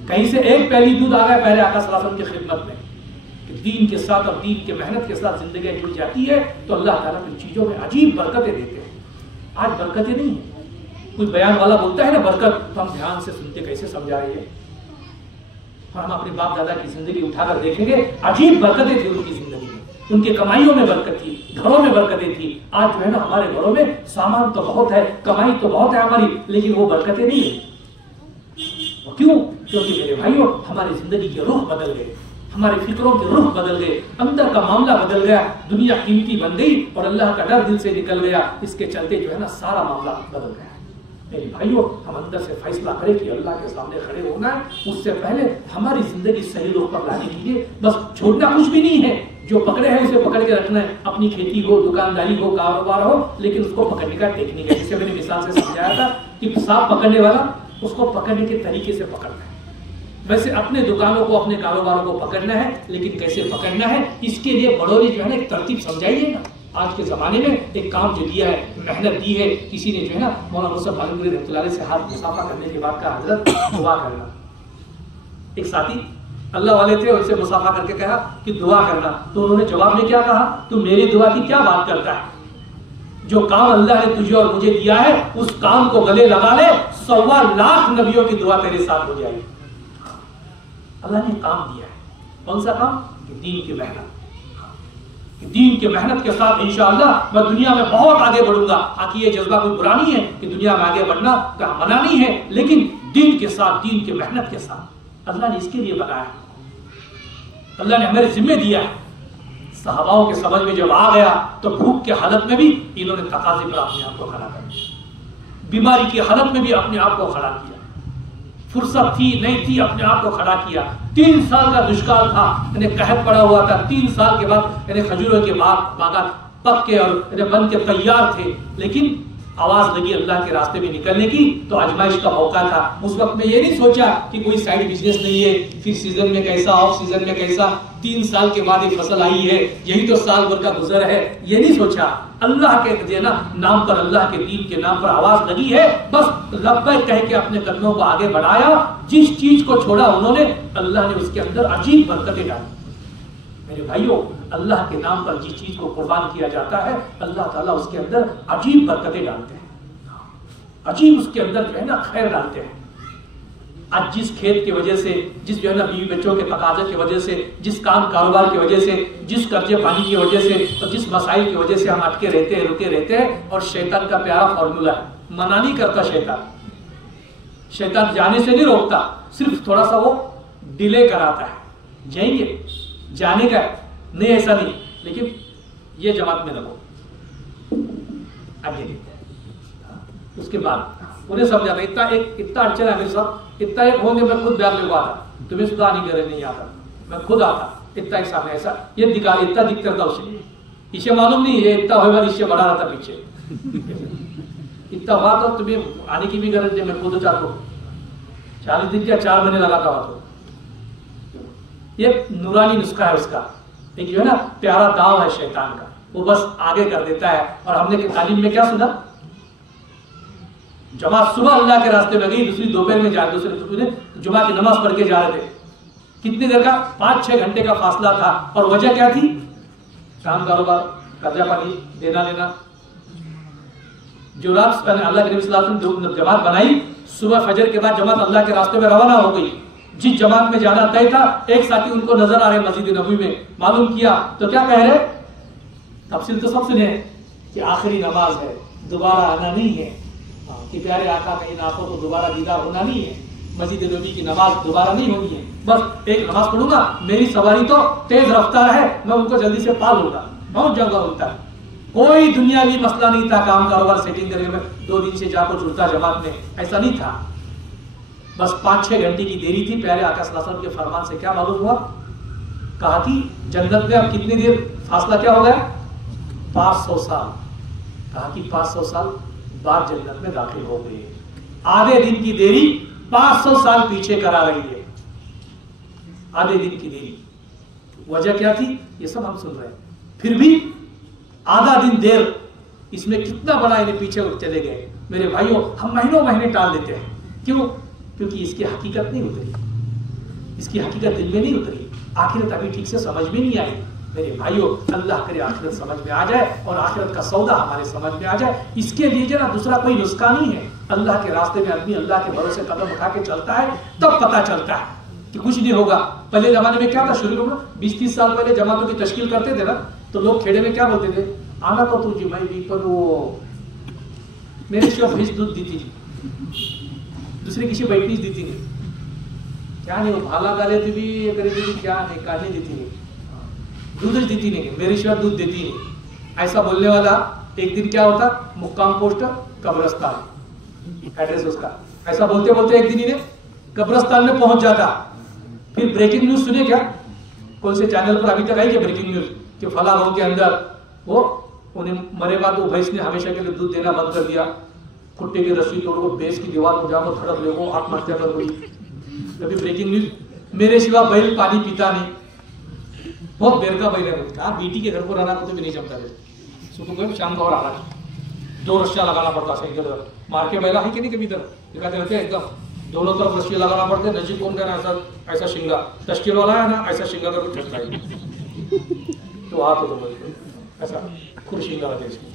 कहीं से एक प्याली दूध आ गया पहले आका सल्लल्लाहु अलैहि वसल्लम की खिदमत में। दीन के साथ और दीन के मेहनत के साथ जिंदगी जुड़ जाती है तो अल्लाह ताला इन चीजों में अजीब बरकतें देते हैं। आज बरकतें नहीं है, कोई बयान वाला बोलता है ना बरकत, तो हम ध्यान से सुनते कैसे समझा रही है। और हम अपने बाप दादा की जिंदगी उठाकर देखेंगे, अजीब बरकतें थी उनकी जिंदगी में, उनके कमाइयों में बरकत थी, घरों में बरकतें थी। आज जो है ना हमारे घरों में सामान तो बहुत है, कमाई तो बहुत है हमारी, लेकिन वो बरकतें नहीं है। क्यों? क्योंकि मेरे भाइयों हमारी जिंदगी के रुख बदल गए, हमारे फिक्रों के रुख बदल गए, अंदर का मामला बदल गया, दुनिया कीमती बन गई और अल्लाह का डर दिल से निकल गया। इसके चलते जो है ना सारा मामला बदल गया। मेरे भाइयों, हम अंदर से फैसला करें कि अल्लाह के सामने खड़े होना है, उससे पहले हमारी जिंदगी सही रुख पर लाने के लिए बस छोड़ना कुछ भी नहीं है। जो पकड़े हैं उसे पकड़ के रखना है, अपनी खेती हो, दुकानदारी हो, कारोबार हो, लेकिन उसको पकड़ने का टेक्निक है। जिसे मैंने मिसाल से समझाया था कि सांप पकड़ने वाला उसको पकड़ने के तरीके से पकड़ना है, वैसे अपने दुकानों को, अपने कारोबारों को पकड़ना है, लेकिन कैसे पकड़ना है इसके लिए बड़ों ने जो है ना एक तरतीब समझाई है ना। आज के जमाने में एक काम जो दिया है, मेहनत दी है, किसी ने जो है ना मौलाना मुसअब आलमगीरी रहमतुल्लाह अलैह से हाथ मुसाफा करने के बाद का हजरत दुआ करना। एक साथी अल्लाह वाले थे, उनसे मुसाफा करके कहा कि दुआ करना, तो उन्होंने जवाब में क्या कहा, तू मेरी दुआ की क्या बात करता है? जो काम अल्लाह ने तुझे और मुझे दिया है उस काम को गले लगा ले, 1.25 लाख नबियों की दुआ तेरे साथ हो जाएगी। अल्लाह ने काम दिया है, कौन सा काम? कि दीन की मेहनत। दीन की मेहनत के साथ इंशाअल्लाह मैं दुनिया में बहुत आगे बढ़ूंगा। आखिर ये जज्बा कोई बुरा नहीं है कि दुनिया में आगे बढ़ना का मना नहीं है, लेकिन दीन के साथ, दीन की मेहनत के साथ। अल्लाह ने इसके लिए बनाया, अल्लाह ने हमें जिम्मे दिया है। सहाबाओं के समझ में जब आ गया तो भूख के हालत में भी इन्होंने तकाज़े पर अपने आप को खड़ा कर दिया, बीमारी की हालत में भी अपने आप को खड़ा किया, फुर्सत थी नहीं थी अपने आप को खड़ा किया। 3 साल का दुष्काल था, इन्हें कहत पड़ा हुआ था। 3 साल के बाद इन्हें खजूरों के बागात पक के और इन्हें बन के तैयार थे, लेकिन आवाज लगी अल्लाह के रास्ते में निकलने की तो आजमाइश का मौका था। उस वक्त में ये नहीं सोचा कि कोई साइड बिजनेस नहीं है, फिर सीजन में कैसा, ऑफ सीजन में कैसा, 3 साल के बाद ये फसल आई है, यही तो साल भर का गुजर है, ये नहीं सोचा। अल्लाह के नाम पर, अल्लाह के दीन के नाम पर आवाज लगी है, बस लब्बैक कह के अपने कदमों को आगे बढ़ाया। जिस चीज को छोड़ा उन्होंने, अल्लाह ने उसके अंदर अजीब बरकतें डाली। मेरे भाइयों, अल्लाह के नाम पर जिस चीज को कुर्बान किया जाता है, अल्लाह ताला उसके अंदर अजीब बरकतें डालते हैं, अजीब उसके अंदर जो है ना खैर डालते हैं। आज जिस खेत की वजह से, जिस जो है ना बीवी बच्चों के तकाजे की वजह से, जिस काम कारोबार की वजह से, जिस कर्जे पानी की वजह से और जिस मसाइल की वजह से हम अटके रहते हैं, रुके रहते हैं, और शैतान का प्यारा फॉर्मूला है, मना नहीं करता शैतान, शैतान जाने से नहीं रोकता, सिर्फ थोड़ा सा वो डिले कराता है। जाएंगे, जाने का नहीं, ऐसा नहीं, लेकिन ये जमात में लगो, आगे उसके बाद उन्हें समझाता, इतना अड़चन है मेरे साथ, इतना एक होंगे मैं खुद बैग लेको आता, तुम्हें सुधार नहीं करे नहीं आता, मैं खुद आता, इतना एक सामने ऐसा ये दिखा, इतना दिखता था उसे, इसे मालूम नहीं ये इतना हुआ, इससे बढ़ा रहा था पीछे, इतना हुआ तो तुम्हें आने की भी गरज है, मैं खुद चाहता हूँ। 40 दिन क्या 4 महीने लगाता हुआ तो ये नूरानी नुस्खा है उसका, एक जो है ना प्यारा दाव है शैतान का, वो बस आगे कर देता है। और हमने तालीम में क्या सुना, जमात सुबह अल्लाह के रास्ते में गई, दूसरी दोपहर में जा, दूसरे जुमा की नमाज पढ़ के जा रहे थे, कितनी देर का, 5-6 घंटे का फासला था, और वजह क्या थी, काम कारोबार, कर्जा पानी, देना लेना। जो रात अल्लाह के नबी सल्लल्लाहु अलैहि वसल्लम ने जमात बनाई, सुबह फजर के बाद जमात अल्लाह के रास्ते में रवाना हो गई। जिस जमात में जाना तय था, एक साथी उनको नजर आ रहे मस्जिद नबवी में, मालूम किया तो क्या कह रहे, तफसील तो सब सुने कि आखिरी नमाज है, दोबारा आना नहीं है, कि प्यारे आका का इन आंखों को दोबारा दीदार होना नहीं है, मस्जिद नबवी की नमाज दोबारा नहीं होनी है, बस एक नमाज पढ़ूंगा, मेरी सवारी तो तेज रफ्तार है, मैं उनको जल्दी से पाल लूंगा, बहुत जगह होता है। कोई दुनियावी मसला नहीं था, काम कारोबार सेटिंग करने में 2 दिन से जाकर जुड़ता जमात में, ऐसा नहीं था, बस 5-6 घंटे की देरी थी। प्यारे आका सल्लल्लाहु अलैहि वसल्लम के फरमान से क्या मालूम हुआ, कहा कि जन्नत में अब कितनी देर फासला क्या हो गया, 500 साल, कहा कि 500 साल बाद जन्नत में दाखिल हो गए। आधे दिन की देरी 500 साल पीछे करा रही है, आधे दिन की देरी, वजह क्या थी ये सब हम सुन रहे हैं, फिर भी आधा दिन देर, इसमें कितना बड़ा इन्हें पीछे चले गए। मेरे भाइयों, हम महीनों महीने टाल देते हैं, क्यों, क्योंकि इसकी हकीकत नहीं उतरी, इसकी हकीकत दिल में नहीं उतरी, आखिरत अभी ठीक से समझ में नहीं आई। मेरे भाइयों, अल्लाह करे आखिरत समझ में आ जाए और आखिरत का सौदा हमारे समझ में आ जाए, इसके लिए जो ना दूसरा कोई नुस्खा नहीं है। अल्लाह के रास्ते में आदमी अल्लाह के भरोसे कदम उठा के चलता है, तब पता चलता है कि कुछ नहीं होगा। पहले जमाने में क्या था, शुरू में 20-30 साल पहले जमातों की तश्कील करते थे ना, तो लोग खेड़े में क्या बोलते थे, आना तो तुझे मैं भी, पर वो मेरे शिव भैंस दूध दी थी, दूसरे किसी बैठनी दी थी नहीं, क्या नहीं, वो भाला डाले थी भी क्या नहीं, काटने दी थी नहीं, दूध देती नहीं, मेरी शिवा दूध देती नहीं। ऐसा बोलने वाला एक दिन क्या होता, मुक्काम पोस्ट कब्रस्तान, एड्रेस उसका, ऐसा बोलते बोलते एक दिन इन्हें कब्रस्तान में पहुंच जाता। फिर ब्रेकिंग न्यूज सुने क्या, कौन से चैनल पर अभी तक आई क्या ब्रेकिंग न्यूज, कि फला गांव के अंदर वो उन्हें मरे बाद वो भैंस ने हमेशा के लिए दूध देना बंद कर दिया, कुट्टे की रस्सी तोड़ को भैंस की दीवार को जाकर धड़क ले, वो आत्महत्या कर गई। अभी ब्रेकिंग न्यूज, मेरे सिवा बैल पानी पीता नहीं, बहुत बेर का बैल है, कहा बीटी के घर को रहना तो भी नहीं जमता, सुबह शाम का और आ रहा, 2 रस्सियां लगाना पड़ता है, इधर मार के बैला है कि नहीं, कभी इधर दिखाते रहते हैं, एकदम दोनों तरफ रस्सियां लगाना पड़ते हैं, नजीक कौन कहना ऐसा ऐसा शिंगा, तश्कील वाला है ना, ऐसा शिंगा करके ठटका है तो आप तो ऐसा खुर शिंगा लगे इसमें,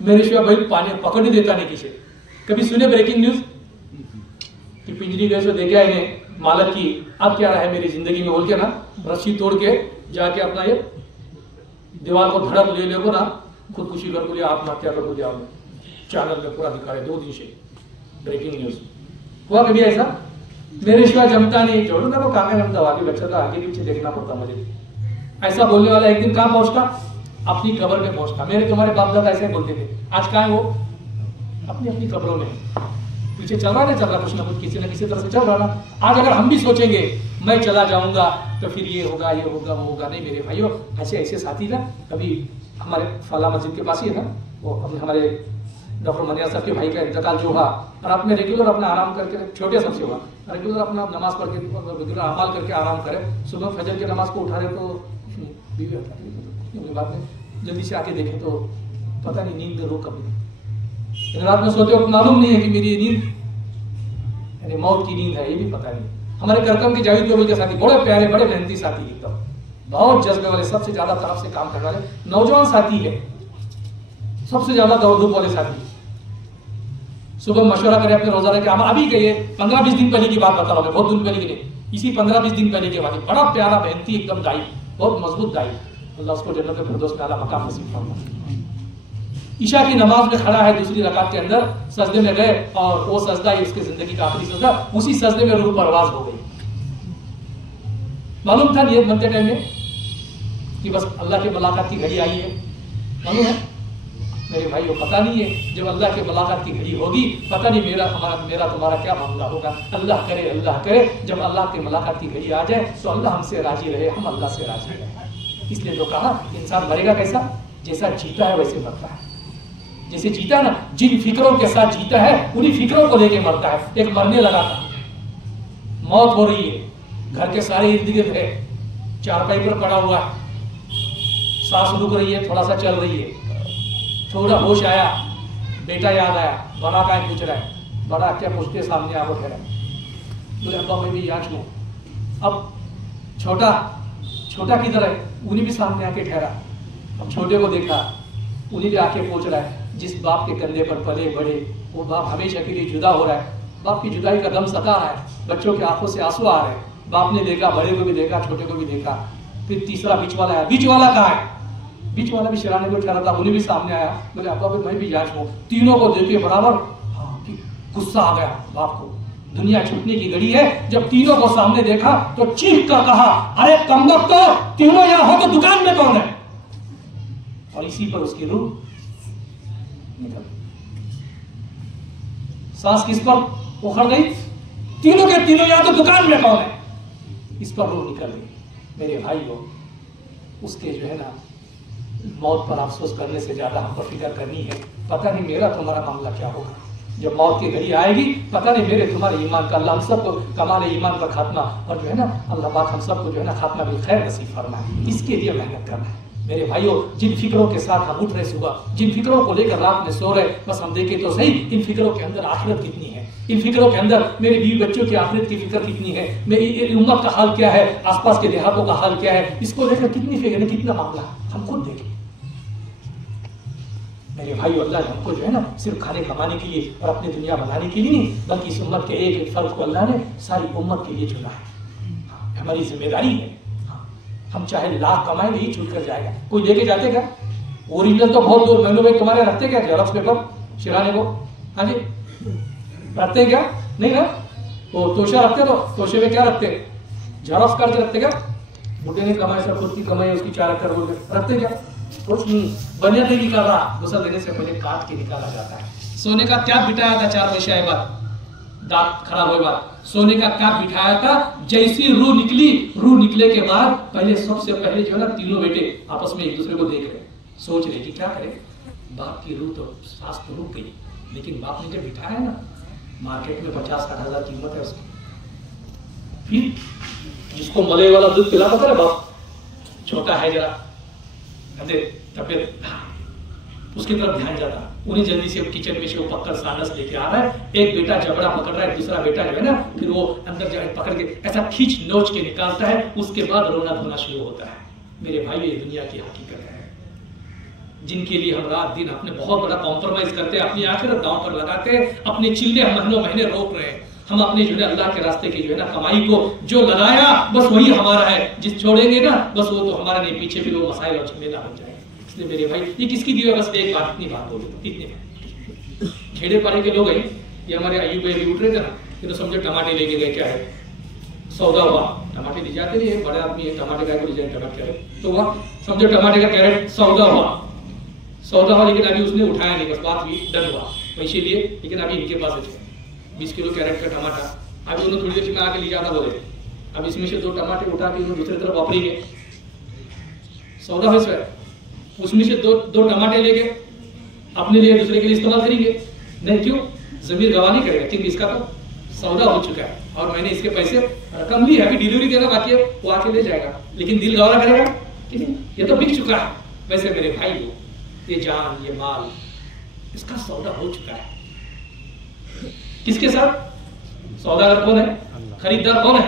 मेरे शिवा भाई पानी पकड़ नहीं देता नहीं किसे। कभी सुने ब्रेकिंग न्यूज कि पिंजरी गए सो देखा इन्हें मालक की अब क्या रहा है मेरी जिंदगी में बोल के ना, रस्सी तोड़ के जाके अपना ये दीवार को धड़क ले को ना, खुदकुशी कर लिया, आत्महत्या कर लिया। चैनल में पूरा दिखा रहे 2 दिन से ब्रेकिंग न्यूज। हुआ कभी ऐसा? मेरे शिवा जमता नहीं, जोड़ो ना वो काम जमता, आगे बच्चा का आगे पीछे देखना पड़ता मुझे। ऐसा बोलने वाला एक दिन कहां पहुंचता? अपनी कब्र में पहुंचता। मेरे तुम्हारे बाप दादा ऐसे बोलते थे, आज कहां है वो? अपनी अपनी कब्रों में पीछे चल रहा कुछ ना कुछ, किसी न किसी तरह से चल रहा ना। आज अगर हम भी सोचेंगे मैं चला जाऊंगा तो फिर ये होगा वो होगा, नहीं मेरे भाइयों, ऐसे ऐसे साथी ना, अभी हमारे फला मस्जिद के पास ही है ना, वो अपने हमारे डॉक्टर मनिया साहब के भाई का इंतकाल जो हुआ, और आपने रेगुलर अपना आराम करके, छोटे सबसे हुआ, रेगुलर अपना नमाज पढ़ के रेगुलर अमाल करके आराम करे, सुबह फजर की नमाज को उठा रहे तो बीवी बाद में जल्दी से आके देखे तो पता नहीं नींद में रो कभी रात में सोते हो मालूम नहीं है कि मेरी नींद यानी मौत की नींद है, ये भी पता नहीं। हमारे करकम के जावेद गोविल के साथी बड़े प्यारे बड़े मेहनती साथी, एकदम बहुत जज्बे वाले, सबसे ज्यादा तरफ से काम करने वाले नौजवान साथी है, सबसे ज्यादा दौड़ धूप वाले साथी। सुबह मशवरा करें अपने रोजा रखे, हम अभी गए 15-20 दिन पहले की बात बता रहा हूँ, बहुत दिन पहले की नहीं, इसी 15-20 दिन पहले के बाद, बड़ा प्यारा मेहनती एकदम दाई, बहुत मजबूत दाई, अल्लाह उसको जन्नत में फिरदौस में आला मकाम नसीब फरमाए। ईशा की नमाज में खड़ा है, दूसरी रकात के अंदर सजदे में गए, और वो सजदा ही उसकी जिंदगी का आखिरी सजदा, उसी सजदे में रूह परवाज हो गई। मालूम था नियत बनते टाइम में कि बस अल्लाह की मुलाकात की घड़ी आई है, मालूम है मेरे भाइयों? पता नहीं है जब अल्लाह की मुलाकात की घड़ी होगी, पता नहीं मेरा तुम्हारा क्या मामला होगा। अल्लाह करे जब अल्लाह की मुलाकात की घड़ी आ जाए तो अल्लाह हमसे राजी रहे, हम अल्लाह से राजी रहे। इसलिए तो कहा इंसान मरेगा कैसा? जैसा जीता है वैसे मरता है। जैसे जीता है ना, जिन फिक्रों के साथ जीता है उन्हीं फिक्रों को लेके मरता है। एक मरने लगा था, मौत हो रही है, घर के सारे इर्द गिर्द है, चारपाई पर पड़ा हुआ है, सांस रुक रही है, थोड़ा सा चल रही है, थोड़ा होश आया, बेटा याद आया, बड़ा का पूछ रहा है, बड़ा क्या पूछते सामने आपको ठहरा, बोले अब्बा मैं भी याद लूं। अब छोटा किधर है? उन्हीं भी सामने आके ठहरा। अब छोटे को देखा, उन्हीं भी आके पूछ रहा है, जिस बाप के कंधे पर पले बड़े वो बाप हमेशा के लिए जुदा हो रहा है, बाप की जुदाई का गम सता रहा है, बच्चों की आंखों से आंसू आ रहे हैं। बाप ने देखा, बड़े को भी देखा, छोटे को भी देखा, फिर तीसरा बीच वाला आया। बीच वाला कहाँ है? बीच वाला भी शराने को ठहरा था, उन्हें भी सामने आया, बोले अब्बा मैं भी जांच हूँ। तीनों को देखे बराबर गुस्सा आ गया बाप को, दुनिया छूटने की घड़ी है। जब तीनों को सामने देखा तो चीख कर कहा, अरे कमबख्त, तो तीनों यहाँ हो तो दुकान में कौन है? और इसी पर उसकी रूह निकल, सांस किस पर उखड़ गई? तीनों के तीनों यहाँ तो दुकान में कौन है? इस पर रूह निकल गई। मेरे भाइयों, उसके जो है ना मौत पर अफसोस करने से ज्यादा हमको फिक्र करनी है, पता नहीं मेरा तुम्हारा मामला क्या होगा। जब मौत की घड़ी आएगी, पता नहीं मेरे तुम्हारे ईमान का, अल्लाह हम सबको कमाल ईमान का खात्मा, और जो है ना अल्लाह पाक हम सबको जो है ना खात्मा बिल खैर नसीब फरमाए। इसके लिए मेहनत करना है मेरे भाइयों। जिन फिक्रों के साथ हम उठ रहे सुबह, जिन फिक्रों को लेकर रात में सो रहे, बस हम देखें तो सही इन फिक्रों के अंदर आखिरत कितनी है, इन फिक्रों के अंदर मेरे बीवी बच्चों की आखिरत की फिक्र कितनी है, मेरी उम्मत का हाल क्या है, आसपास के देहातों का हाल क्या है, इसको लेकर कितनी फिक्र है, कितना मामला है, हम खुद देखें मेरे भाई। अल्लाह ने हमको जो है ना सिर्फ खाने कमाने के लिए और अपनी दुनिया बनाने के लिए नहीं, बल्कि इस उम्मत के एक एक फर्द को अल्लाह ने सारी उम्मत के लिए चुना है। हमारी जिम्मेदारी है, हम चाहे लाख कमाएंगे ही छूट कर जाएगा। कोई लेके जाते क्या? ओरिजिनल तो बहुत दूर महीनों में तुम्हारे रखते क्या जेरॉक्स पेपर शिराने को? हाँ जी, रखते क्या? नहीं ना, वो तोशा रखते, तो तोशे में क्या रखते? जेरॉक्स करके रखते क्या? बुढ़े ने कमाई, सब खुद की कमाई, उसकी 4 अक्षर बोल रखते क्या? कुछ नहीं, बनिया नहीं निकाल रहा, गुस्सा देने से पहले काट के निकाला जाता है। सोने का त्याग बिठाया था 4 वर्ष आए बाद, दांत खराब हुए बाद सोने का त्याग बिठाया था। जैसी रूह निकली, रूह निकले के बाद पहले सबसे पहले जो है ना तीनों बेटे आपस में एक दूसरे को देख रहे, सोच रहे कि क्या करें। बाप की रूह तो सांस तो रुक गई, लेकिन बाप ने जब बिठाया ना, मार्केट में 50-60 हजार कीमत है उसकी। फिर जिसको मले वाला दूध पिला पता है बाप, छोटा है जरा तबियत, उसकी तरफ ध्यान जाता, उन्हें जल्दी से किचन में से वो पकड़ सानस लेके आ रहा है। एक बेटा जबड़ा पकड़ रहा है, दूसरा बेटा जो है ना फिर वो अंदर जाके पकड़ के ऐसा खींच नोच के निकालता है। उसके बाद रोना धोना शुरू होता है। मेरे भाई ये दुनिया की हकीकत है। जिनके लिए हम रात दिन अपने बहुत बड़ा कॉम्प्रोमाइज करते हैं, अपनी आखिरत दांव पर लगाते हैं, अपने चिल्ले हम महीनों महीने रोक रहे हैं। हम अपने जो है अल्लाह के रास्ते की जो है ना कमाई को जो लगाया बस वही हमारा है, जिस छोड़ेंगे ना बस वो तो हमारा नहीं, पीछे फिर वो मसाइल और झमेला बन जाएगा। इसलिए मेरे भाई ये किसकी दी है, बस एक बात इतनी बात बोली, इतने खेड़े पारे के लोग हैं, ये हमारे अयूब भाई उठ रहे थे ना, ये तो समझो टमाटे लेके गए, क्या है सौदा हुआ, टमाटे ले जाते नहीं, बड़े आदमी है टमाटे का ले जाए टमाटर कैरेट, तो वह समझो टमाटे का कैरेट सौदा हुआ, लेकिन अभी उसने उठाया नहीं, बस बात हुई, डन हुआ, पैसे लिए, लेकिन अभी इनके पास है 20 किलो कैरेट का टमाटर, अभी उन्होंने थोड़ी देर में आके ले जाना बोले, अब इसमें से 2 टमाटर उठा के दूसरी तरफ वापरेंगे, सौदा है सर, उसमें से दो टमाटे लेके अपने लिए दूसरे के लिए इस्तेमाल करेंगे नहीं, क्यों जमीर गवाह नहीं करेगा, क्योंकि इसका तो सौदा हो चुका है और मैंने इसके पैसे रकम ली है, अभी डिलीवरी देना बाकी है, वो आके ले जाएगा, लेकिन दिल गवाह करेगा, ठीक है, ये तो बिक चुका है। वैसे मेरे भाई हो, ये जान ये माल इसका सौदा हो चुका है, किसके साथ? सौदागर कौन है? खरीदार कौन है?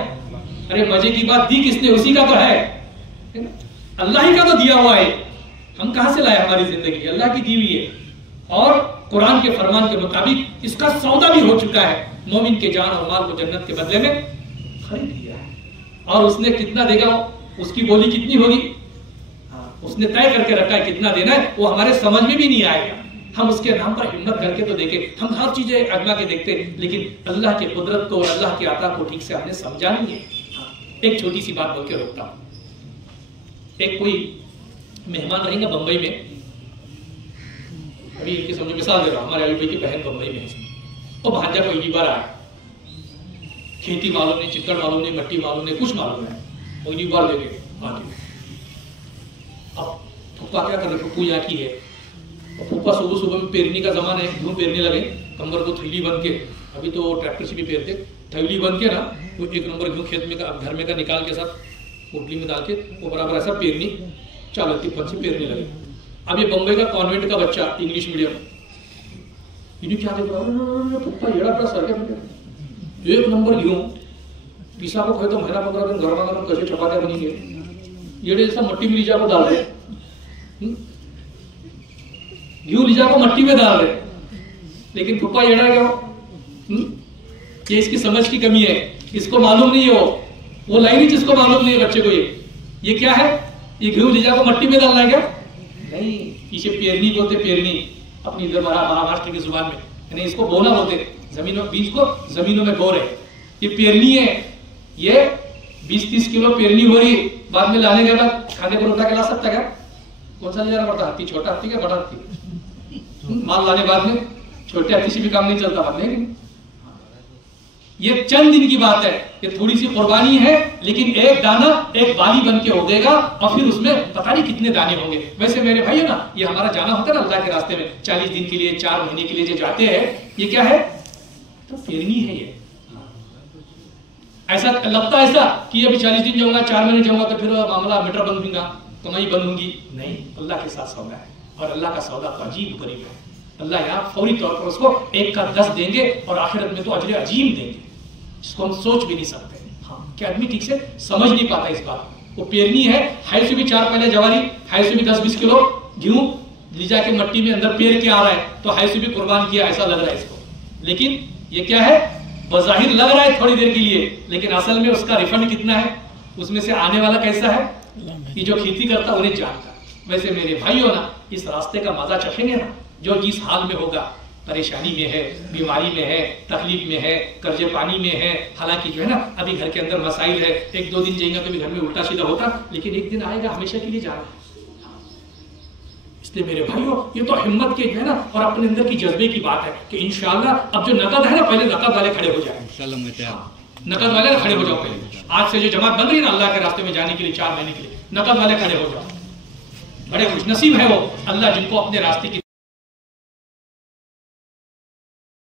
अरे मजे की बात, दी किसने? उसी का तो है, अल्लाह ही का तो दिया हुआ है, हम कहां से लाए? हमारी जिंदगी अल्लाह की दी हुई है और कुरान के फरमान के मुताबिक इसका सौदा भी हो चुका है। मोमिन के जान और माल को जन्नत के बदले में खरीद लिया है और उसने कितना देगा, उसकी बोली कितनी होगी, उसने तय करके रखा है कितना देना है, वो हमारे समझ में भी नहीं आएगा। हम उसके नाम पर हिम्मत करके तो देखें, हम हर चीजें अगला के देखते हैं, लेकिन अल्लाह की कुदरत को और अल्लाह की आता को ठीक से हमने समझा नहीं है। एक छोटी सी बात बोल के रोकता हूं। एक कोई मेहमान रहेगा बंबई में, अभी इनकी समझो मिसाल दे रहा हूं, हमारे अली भाई की बहन बंबई में है, वो भांजा पहली बार आया, खेती मालूम नहीं, चिक्कड़ मालूम नहीं, मट्टी मालूम नहीं, कुछ मालूम है, पहली बार ले गए आगे। अब फूफा क्या करे, फूफू यहाँ की है, फूफा सुबह सुबह में पेरनी का जमाना है, गेहूं पेरने लगे, कमर को थैली बन के, अभी तो ट्रैक्टर से भी पेरते, थैली बन के ना वो 1 नंबर गेहूं खेत में का घर में का निकाल के साथ पोटली में डाल के वो बराबर ऐसा पेरनी चालू तिप्पन से पेरने लगे। अब ये बम्बई का कॉन्वेंट का बच्चा, इंग्लिश मीडियम, इन्हें क्या देखा, पप्पा येड़ा अपना सर के 1 नंबर गेहूं पिसा को खाए तो महीना 15 दिन गर्मा गर्म कैसे चपाते बनेंगे, ये जैसा मट्टी में लीजा को डाल रहे, गेहूं लीजा को मट्टी में डाल रहे, लेकिन पप्पा येड़ा क्या ये इसकी समझ की कमी है, इसको मालूम नहीं है, वो लाइन ही जिसको मालूम नहीं है बच्चे को, ये क्या है, ये गेहूं लीजा को मट्टी में डालना है क्या? नहीं, इसे पेरनी बोलते, पेरनी अपनी इधर महाराष्ट्र की जुबान में, यानी इसको बोना बोलते, जमीनों बीज को जमीनों में बो रहे, ये पेरनी है, ये 20-30 किलो पेरनी हो रही, बाद में लाने के बाद खाने को उठा के ला सकता क्या? कौन सा ले जाना पड़ता, हाथी, छोटा हाथी क्या बड़ा हाथी? माल लाने बाद में छोटे हाथी से भी काम नहीं चलता, बाद में ये चंद दिन की बात है, ये थोड़ी सी कुर्बानी है, लेकिन एक दाना एक बाली बन के उगेगा और फिर उसमें पता नहीं कितने दाने होंगे। वैसे मेरे भाई है ना, ये हमारा जाना होता है ना अल्लाह के रास्ते में, 40 दिन के लिए, 4 महीने के लिए जो जाते हैं, ये क्या है? तो पेरनी है। ये ऐसा लगता है ऐसा कि अभी 40 दिन जाऊंगा, 4 महीने जाऊंगा तो फिर मामला मीटर बंद होगा, कमाई बंद होगी, नहीं, अल्लाह के साथ सौदा है और अल्लाह का सौदा तो अजीब गरीब है। अल्लाह यहाँ फौरी तौर पर उसको 1 का 10 देंगे और आखिरत में तो अजर अजीम देंगे, जिसको हम सोच भी नहीं सकते। हाँ, कि आदमी ठीक से समझ नहीं पाता इस बात को। वो पेरनी है, हाई से भी 4 पहले जवारी, हाई से भी 10-20 किलो गेहूं ले जाके मट्टी में अंदर पेर के आ रहा है, तो हाई से भी कुर्बान किया ऐसा लग रहा है इसको, लेकिन ये क्या है, बज़ाहिर लग रहा है थोड़ी देर के लिए, लेकिन असल में उसका रिफंड कितना है, उसमें से आने वाला कैसा है, ये जो खेती करता उन्हें जानता। वैसे मेरे भाइयों ना, इस रास्ते का मजा चखेंगे ना, जो जिस हाल में होगा, परेशानी में है, बीमारी में है, तकलीफ में है, कर्जे पानी में है, हालांकि जो है ना अभी घर के अंदर मसाइल है, 1-2 दिन जाएगा तो भी घर में उल्टा सीधा होता, लेकिन एक दिन आएगा हमेशा के लिए जाना। इसलिए मेरे भाइयों, ये तो हिम्मत के है ना और अपने अंदर की जज्बे की बात है कि इंशाअल्लाह अब जो नकद है ना, पहले नकद वाले खड़े हो जाए, नकद वाले खड़े हो जाओ पहले। आज से जो जमात बन रही है ना अल्लाह के रास्ते में जाने के लिए 4 महीने के लिए, नकद वाले खड़े हो जाओ। बड़े खुशनसीब है वो अल्लाह जिनको अपने रास्ते की